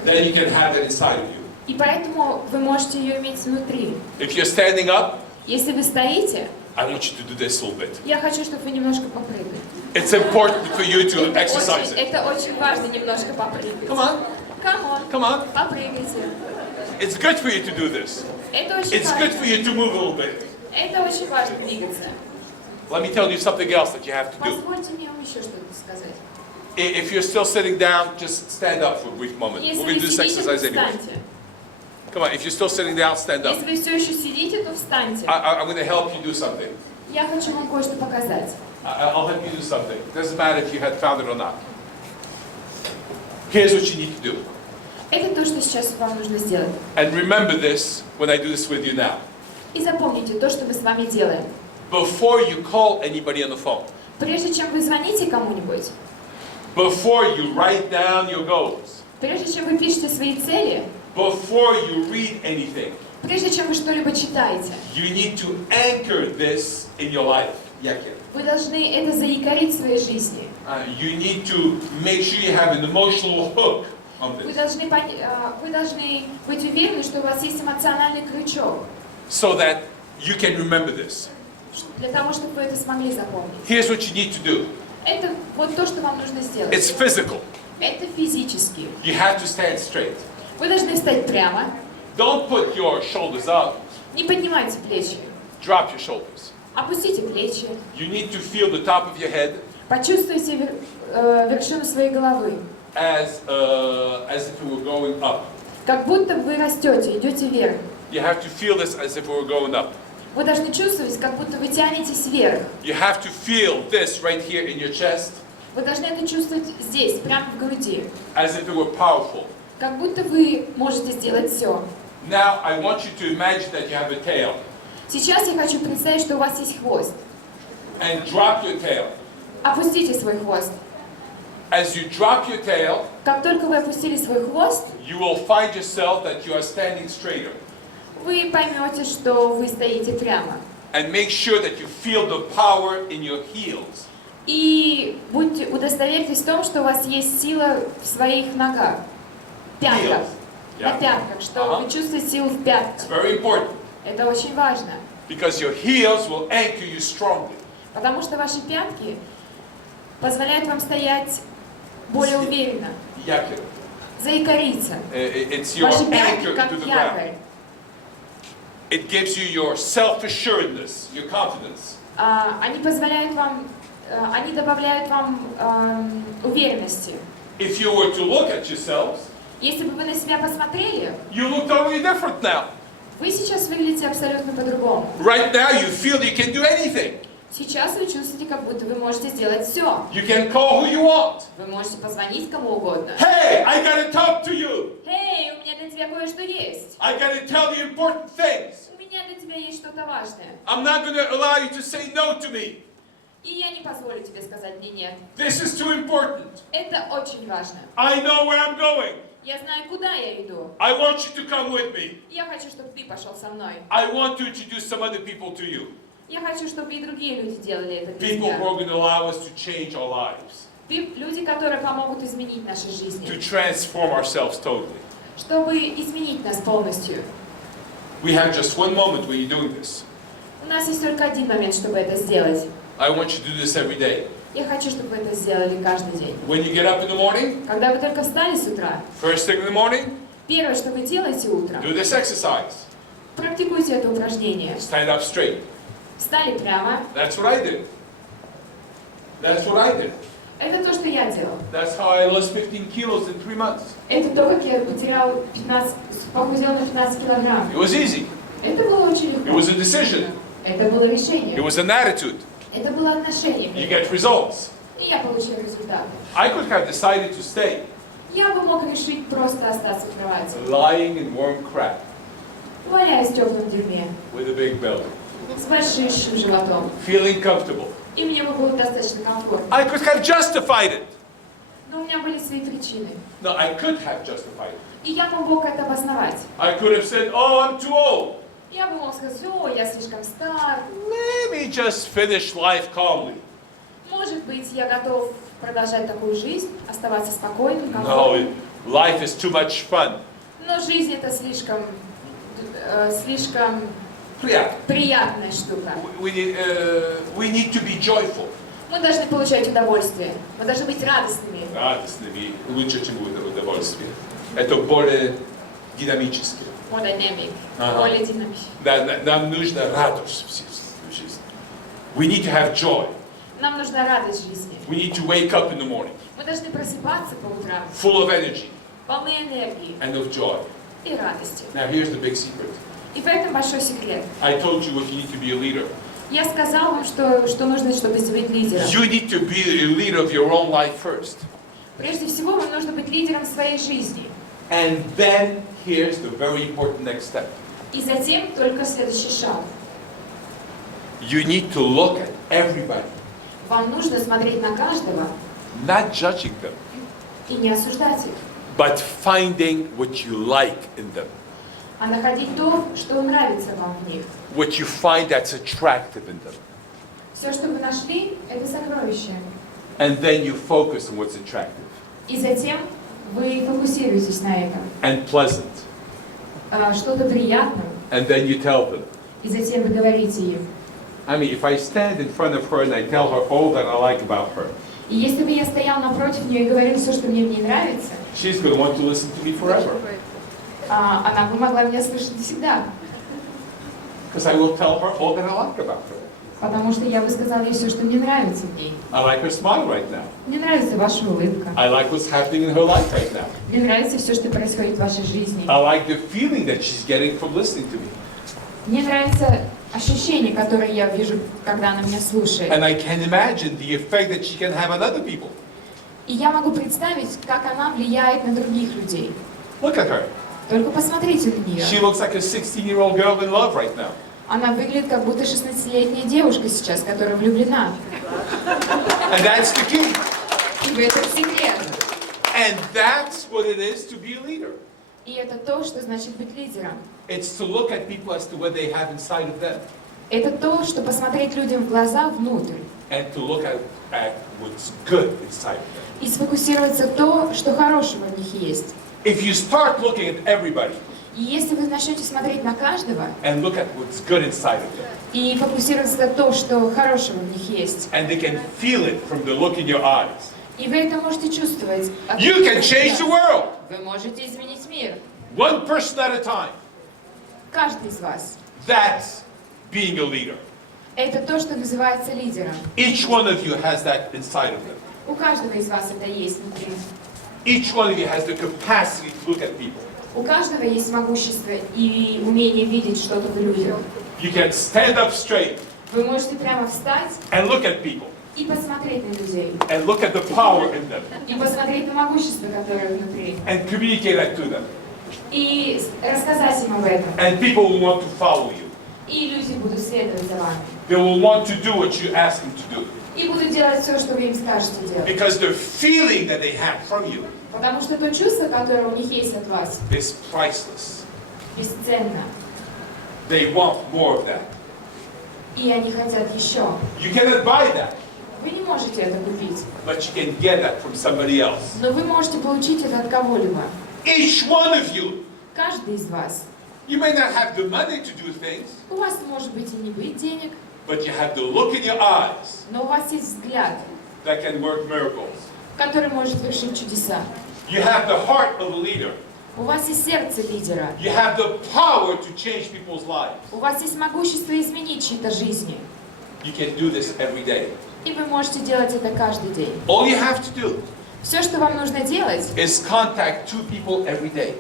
Then you can have it inside of you. И поэтому вы можете ее иметь внутри. If you're standing up, Если вы стоите, I want you to do this a little bit. я хочу, чтобы вы немножко попрыгали. It's important for you to exercise it. Это очень важно немножко попрыгать. Come on, Come on. come on. Попрыгайте. It's good for you to do this. Это очень It's good важно. for you to move a little bit. Это очень важно двигаться. Let me tell you something else that you have to do. Позвольте мне вам еще что-то сказать. If you're still sitting down, just stand up for a brief moment. Если We're вы going to do this сидите, exercise то anyway. встаньте. Come on, if you're still sitting down, stand up. Если вы все еще сидите, то встаньте. I'm going to help you do something. Я хочу вам кое-что показать. I'll help you do something. Doesn't matter if you had found it or not. Here's what you need to do. Это то, что сейчас вам нужно сделать. And remember this when I do this with you now. И запомните то, что мы с вами делаем. Before you call anybody on the phone, Прежде чем вы звоните кому-нибудь, before you write down your goals, прежде чем вы пишете свои цели, before you read anything, прежде чем вы что-либо читаете, you need to anchor this in your life. вы должны это заякорить в своей жизни. You need to make sure you have an emotional hook on Вы this, должны быть уверены, что у вас есть эмоциональный крючок, so that you can remember this. для того, чтобы вы это смогли запомнить. Here's what you need to do. Это вот то, что вам нужно сделать. It's physical. Это физически. You have to stand straight. Вы должны встать прямо, Don't put your shoulders up. не поднимайте плечи, Drop your shoulders. опустите плечи, You need to feel the top of your head почувствуйте вершину своей головы, as if it were going up. как будто вы растете, идете вверх. You have to feel this as if it were going up. Вы должны чувствовать, как будто вы тянетесь вверх. You have to feel this right here in your chest Вы должны это чувствовать здесь, прямо в груди, as if it were powerful. как будто вы можете сделать все. Now I want you to imagine that you have a tail. Сейчас я хочу представить, что у вас есть хвост. And drop your tail. Опустите свой хвост. As you drop your tail, Как только вы опустили свой хвост, you will find yourself that you are standing straighter. вы поймете, что вы стоите прямо. And make sure that you feel the power in your heels. И удостоверьтесь в том, что у вас есть сила в своих ногах, пятках, Heels. на Yeah. пятках, что Ага. вы чувствуете силу в It's пятках. very important Это очень важно, because your heels will anchor you strongly. потому что ваши пятки позволяют вам стоять более уверенно, Yakir. заикариться. It's your Ваши пятки anchor как to the якорь. ground. It gives you your self-assuredness, your confidence. Они позволяют вам, они добавляют вам уверенности. if you were to look at yourselves, Если бы вы на себя посмотрели, you look totally different now. вы сейчас выглядите абсолютно по-другому. Right now, you feel you can do anything. Сейчас вы чувствуете, как будто вы можете сделать все. You can call who you want. Вы можете позвонить кому угодно. Hey, I gotta talk to you. Эй, у меня для тебя кое-что есть. I gotta tell you important things. У меня для тебя есть что-то важное. I'm not gonna allow you to say no to me. И я не позволю тебе сказать мне нет. This is too important. Это очень важно. I know where I'm going. Я знаю, куда я иду. I want you to come with me. Я хочу, чтобы ты пошел со мной. I want to introduce some other people to you. Я хочу, чтобы и другие люди делали это для People тебя. who are going to allow us to change our lives, Люди, которые помогут изменить наши to жизни. transform ourselves totally. Чтобы изменить нас полностью. We have just one moment when you're doing this. У нас есть только один момент, чтобы это сделать. I want you to do this every day. Я хочу, чтобы вы это сделали каждый день. When you get up in the morning, Когда вы только встали с утра, first thing in the morning, первое, что вы делаете утром, do this exercise. практикуйте это упражнение. Stand up straight. Встали прямо. That's what I did. That's what I did. Это то, что я делал. That's how I lost 15 kilos in 3 months. Это то, как я потерял 15, похудел на 15 килограмм. It was easy. Это было очень It легко. was a decision. Это было It решение. was an attitude. Это было отношение. You get results. И я получил результаты. I could have decided to stay Я бы мог решить просто остаться в кровати, lying in warm crap валяясь в теплом дерьме, with a big belly, с большим животом. feeling comfortable. И мне бы было достаточно комфортно. I could have justified it. Но у меня были свои причины. No, I could have justified it. И я бы мог это обосновать. I could have said, oh, I'm too old. Я бы мог сказать, о, я слишком стар. Let me just finish life calmly. Может быть, я готов продолжать такую жизнь, оставаться спокойным, No, комфортным. life is too much fun. Но жизнь это слишком Yeah. приятная штука. We need to be joyful. Мы должны получать удовольствие. Мы должны быть радостными. Радостными, лучше, чем удовольствие. Это более динамически. More dynamic. Ага. Более динамично. Нам нужна радость в жизни. We need to have joy. Нам нужна радость жизни. We need to wake up in the morning, Мы должны просыпаться по утрам, full of energy полны энергии and of joy. и радости. Now here's the big secret. И в этом большой секрет. I told you what you need to be a leader. Я сказал вам, что нужно, чтобы быть лидером. You need to be a leader of your own life first. Прежде всего, вам нужно быть лидером своей жизни. And then here's the very important next step. И затем только следующий шаг. You need to look at everybody, Вам нужно смотреть на каждого not judging them, и не осуждать их, but finding what you like in them, а находить то, что нравится вам в них. what you find that's attractive in them. Все, что вы нашли, это сокровище. And then you focus on what's attractive И затем вы фокусируетесь на этом. and pleasant. Что-то приятное. And then you tell them. И затем вы говорите им. I mean, if I stand in front of her and I tell her all that I like about her, И если бы я стоял напротив нее и говорил все, что мне в ней нравится, she's going to want to listen to me forever. она бы могла меня слышать всегда. Because I will tell her all that I like about her. Потому что я бы сказала ей все, что мне нравится в ней. I like her smile right now. Мне нравится ваша улыбка. I like what's happening in her life right now. Мне нравится все, что происходит в вашей жизни. I like the feeling that she's getting from listening to me. Мне нравится ощущение, которое я вижу, когда она меня слушает. And I can imagine the effect that she can have on other people. И я могу представить, как она влияет на других людей. Look at her. Только посмотрите на нее. She looks like a 16-year-old girl in love right now. Она выглядит как будто 16-летняя девушка сейчас, которая влюблена. And that's the key. И в этом секрет. And that's what it is to be a leader. И это то, что значит быть лидером. It's to look at people as to what they have inside of them. Это то, что посмотреть людям в глаза внутрь. And to look at what's good inside of them. И сфокусироваться в то, что хорошего в них есть. If you start looking at everybody И если вы начнете смотреть на каждого and look at what's good inside of them, и фокусироваться на то, что хорошего в них есть, and they can feel it from the look in your eyes, и вы это можете чувствовать, you can change the world, вы можете изменить мир. one person at a time. Каждый из вас. That's being a leader. Это то, что называется лидером. Each one of you has that inside of them. У каждого из вас это есть внутри. Each one of you has the capacity to look at people. У каждого есть могущество и умение видеть что-то в людях. You can stand up straight Вы можете прямо встать and look at people и посмотреть на людей. and look at the power in them И посмотреть на могущество, которое внутри. and communicate that to them. И рассказать им об этом. And people will want to follow you. И люди будут следовать за вами. They will want to do what you ask them to do. И будут делать все, что вы им скажете делать. Because the feeling that they have from you Потому что то чувство, которое у них есть от вас, is priceless. бесценно. They want more of that. И они хотят еще. You cannot buy that, Вы не можете это купить. but you can get that from somebody else. Но вы можете получить это от кого-либо. Each one of you, Каждый из вас. you may not have the money to do things, У вас может быть и не быть денег, but you have the look in your eyes но у вас есть взгляд, that can work miracles. который может вершить чудеса. You have the heart of a leader. У вас есть сердце лидера. You have the power to change people's lives. У вас есть могущество изменить чьи-то жизни. You can do this every day. И вы можете делать это каждый день. All you have to do Все, что вам нужно делать, is contact 2 people every day.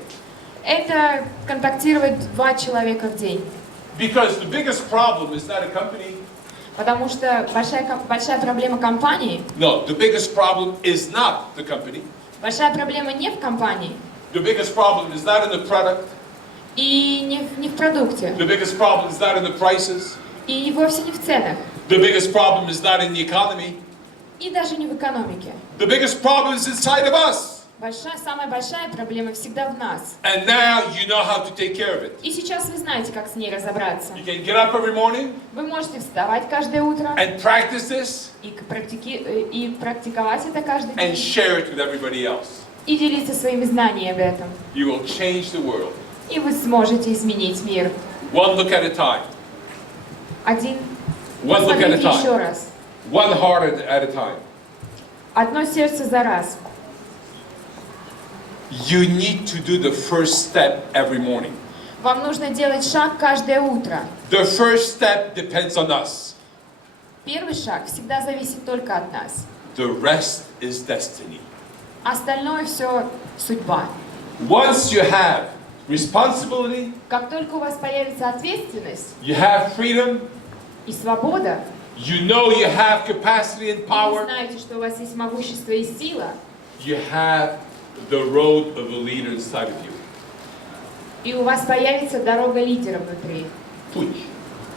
это контактировать 2 человека в день. Because the biggest problem is not a company. Потому что большая проблема компании, No, the biggest problem is not the company. большая проблема не в компании The biggest problem is not in the product. и не в продукте, The biggest problem is not in the prices. и вовсе не в ценах, The biggest problem is not in the economy. и даже не в экономике. The biggest problem is inside of us. Самая большая проблема всегда в нас. And now you know how to take care of it. И сейчас вы знаете, как с ней разобраться. You can get up every morning Вы можете вставать каждое утро and practice this и практиковать это каждый and день. share it with everybody else. И делиться своими знаниями об этом. You will change the world. И вы сможете изменить мир. One look at a time. One look at a Посмотрите еще time. раз. One heart at a time. Одно сердце за раз. You need to do the first step every morning. Вам нужно делать шаг каждое утро. The first step depends on us. Первый шаг всегда зависит только от нас. The rest is destiny. Остальное все судьба. Once you have responsibility, Как только у вас появится ответственность you have freedom, и свобода, you know you have capacity and и вы power, знаете, что у вас есть могущество и сила, you have the road of a leader inside of you. и у вас появится дорога лидера внутри. Pуть.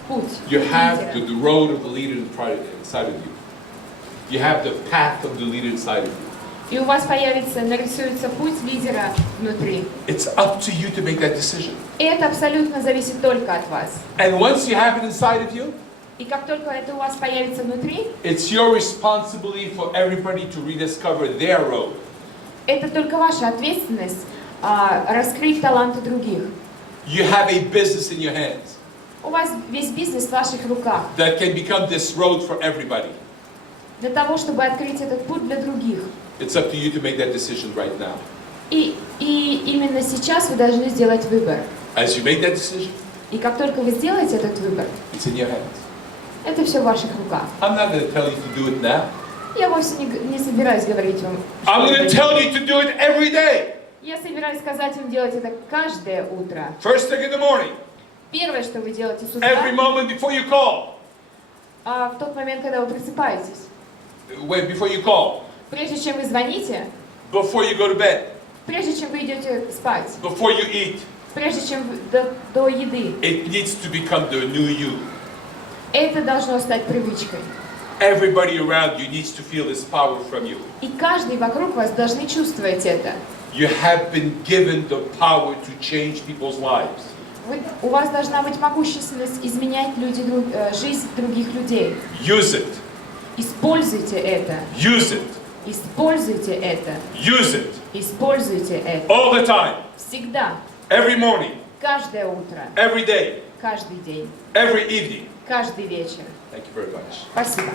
Путь You have лидера. the road of the leader inside of you. You have the path of the leader inside of you. И у вас нарисуется путь лидера внутри. It's up to you to make that decision. И это абсолютно зависит только от вас. And once you have it inside of you, И как только это у вас появится внутри, it's your responsibility for everybody to rediscover their road. это только ваша ответственность раскрыть таланты других. You have a business in your hands У вас весь бизнес в ваших руках. that can become this road for everybody. Для того, чтобы открыть этот путь для других. It's up to you to make that decision right now. И именно сейчас вы должны сделать выбор. As you make that decision, И как только вы сделаете этот выбор, it's in your hands. это все в ваших руках. I'm not going to tell you to do it now. Я вовсе не собираюсь говорить вам, I'm что going to это tell делать. you to do it every day. Я собираюсь сказать вам делать это каждое утро. First thing in the morning, Первое, что вы делаете с утра, every moment before you call. в тот момент, когда вы просыпаетесь, Wait, before you call. прежде чем вы звоните, Before you go to bed. прежде чем вы идете спать, Before you eat. прежде чем до еды, It needs to become the new you. это должно стать привычкой. Everybody around you needs to feel this power from you. И каждый вокруг вас должны чувствовать это. You have been given the power to change people's lives. У вас должна быть могущественность изменять жизнь других людей. Use it. Используйте это. Use it. Используйте это. Use it. Используйте это. All the time. Всегда. Every morning. Каждое утро. Every day. Каждый день. Every evening. Каждый вечер. Thank you very much. Спасибо.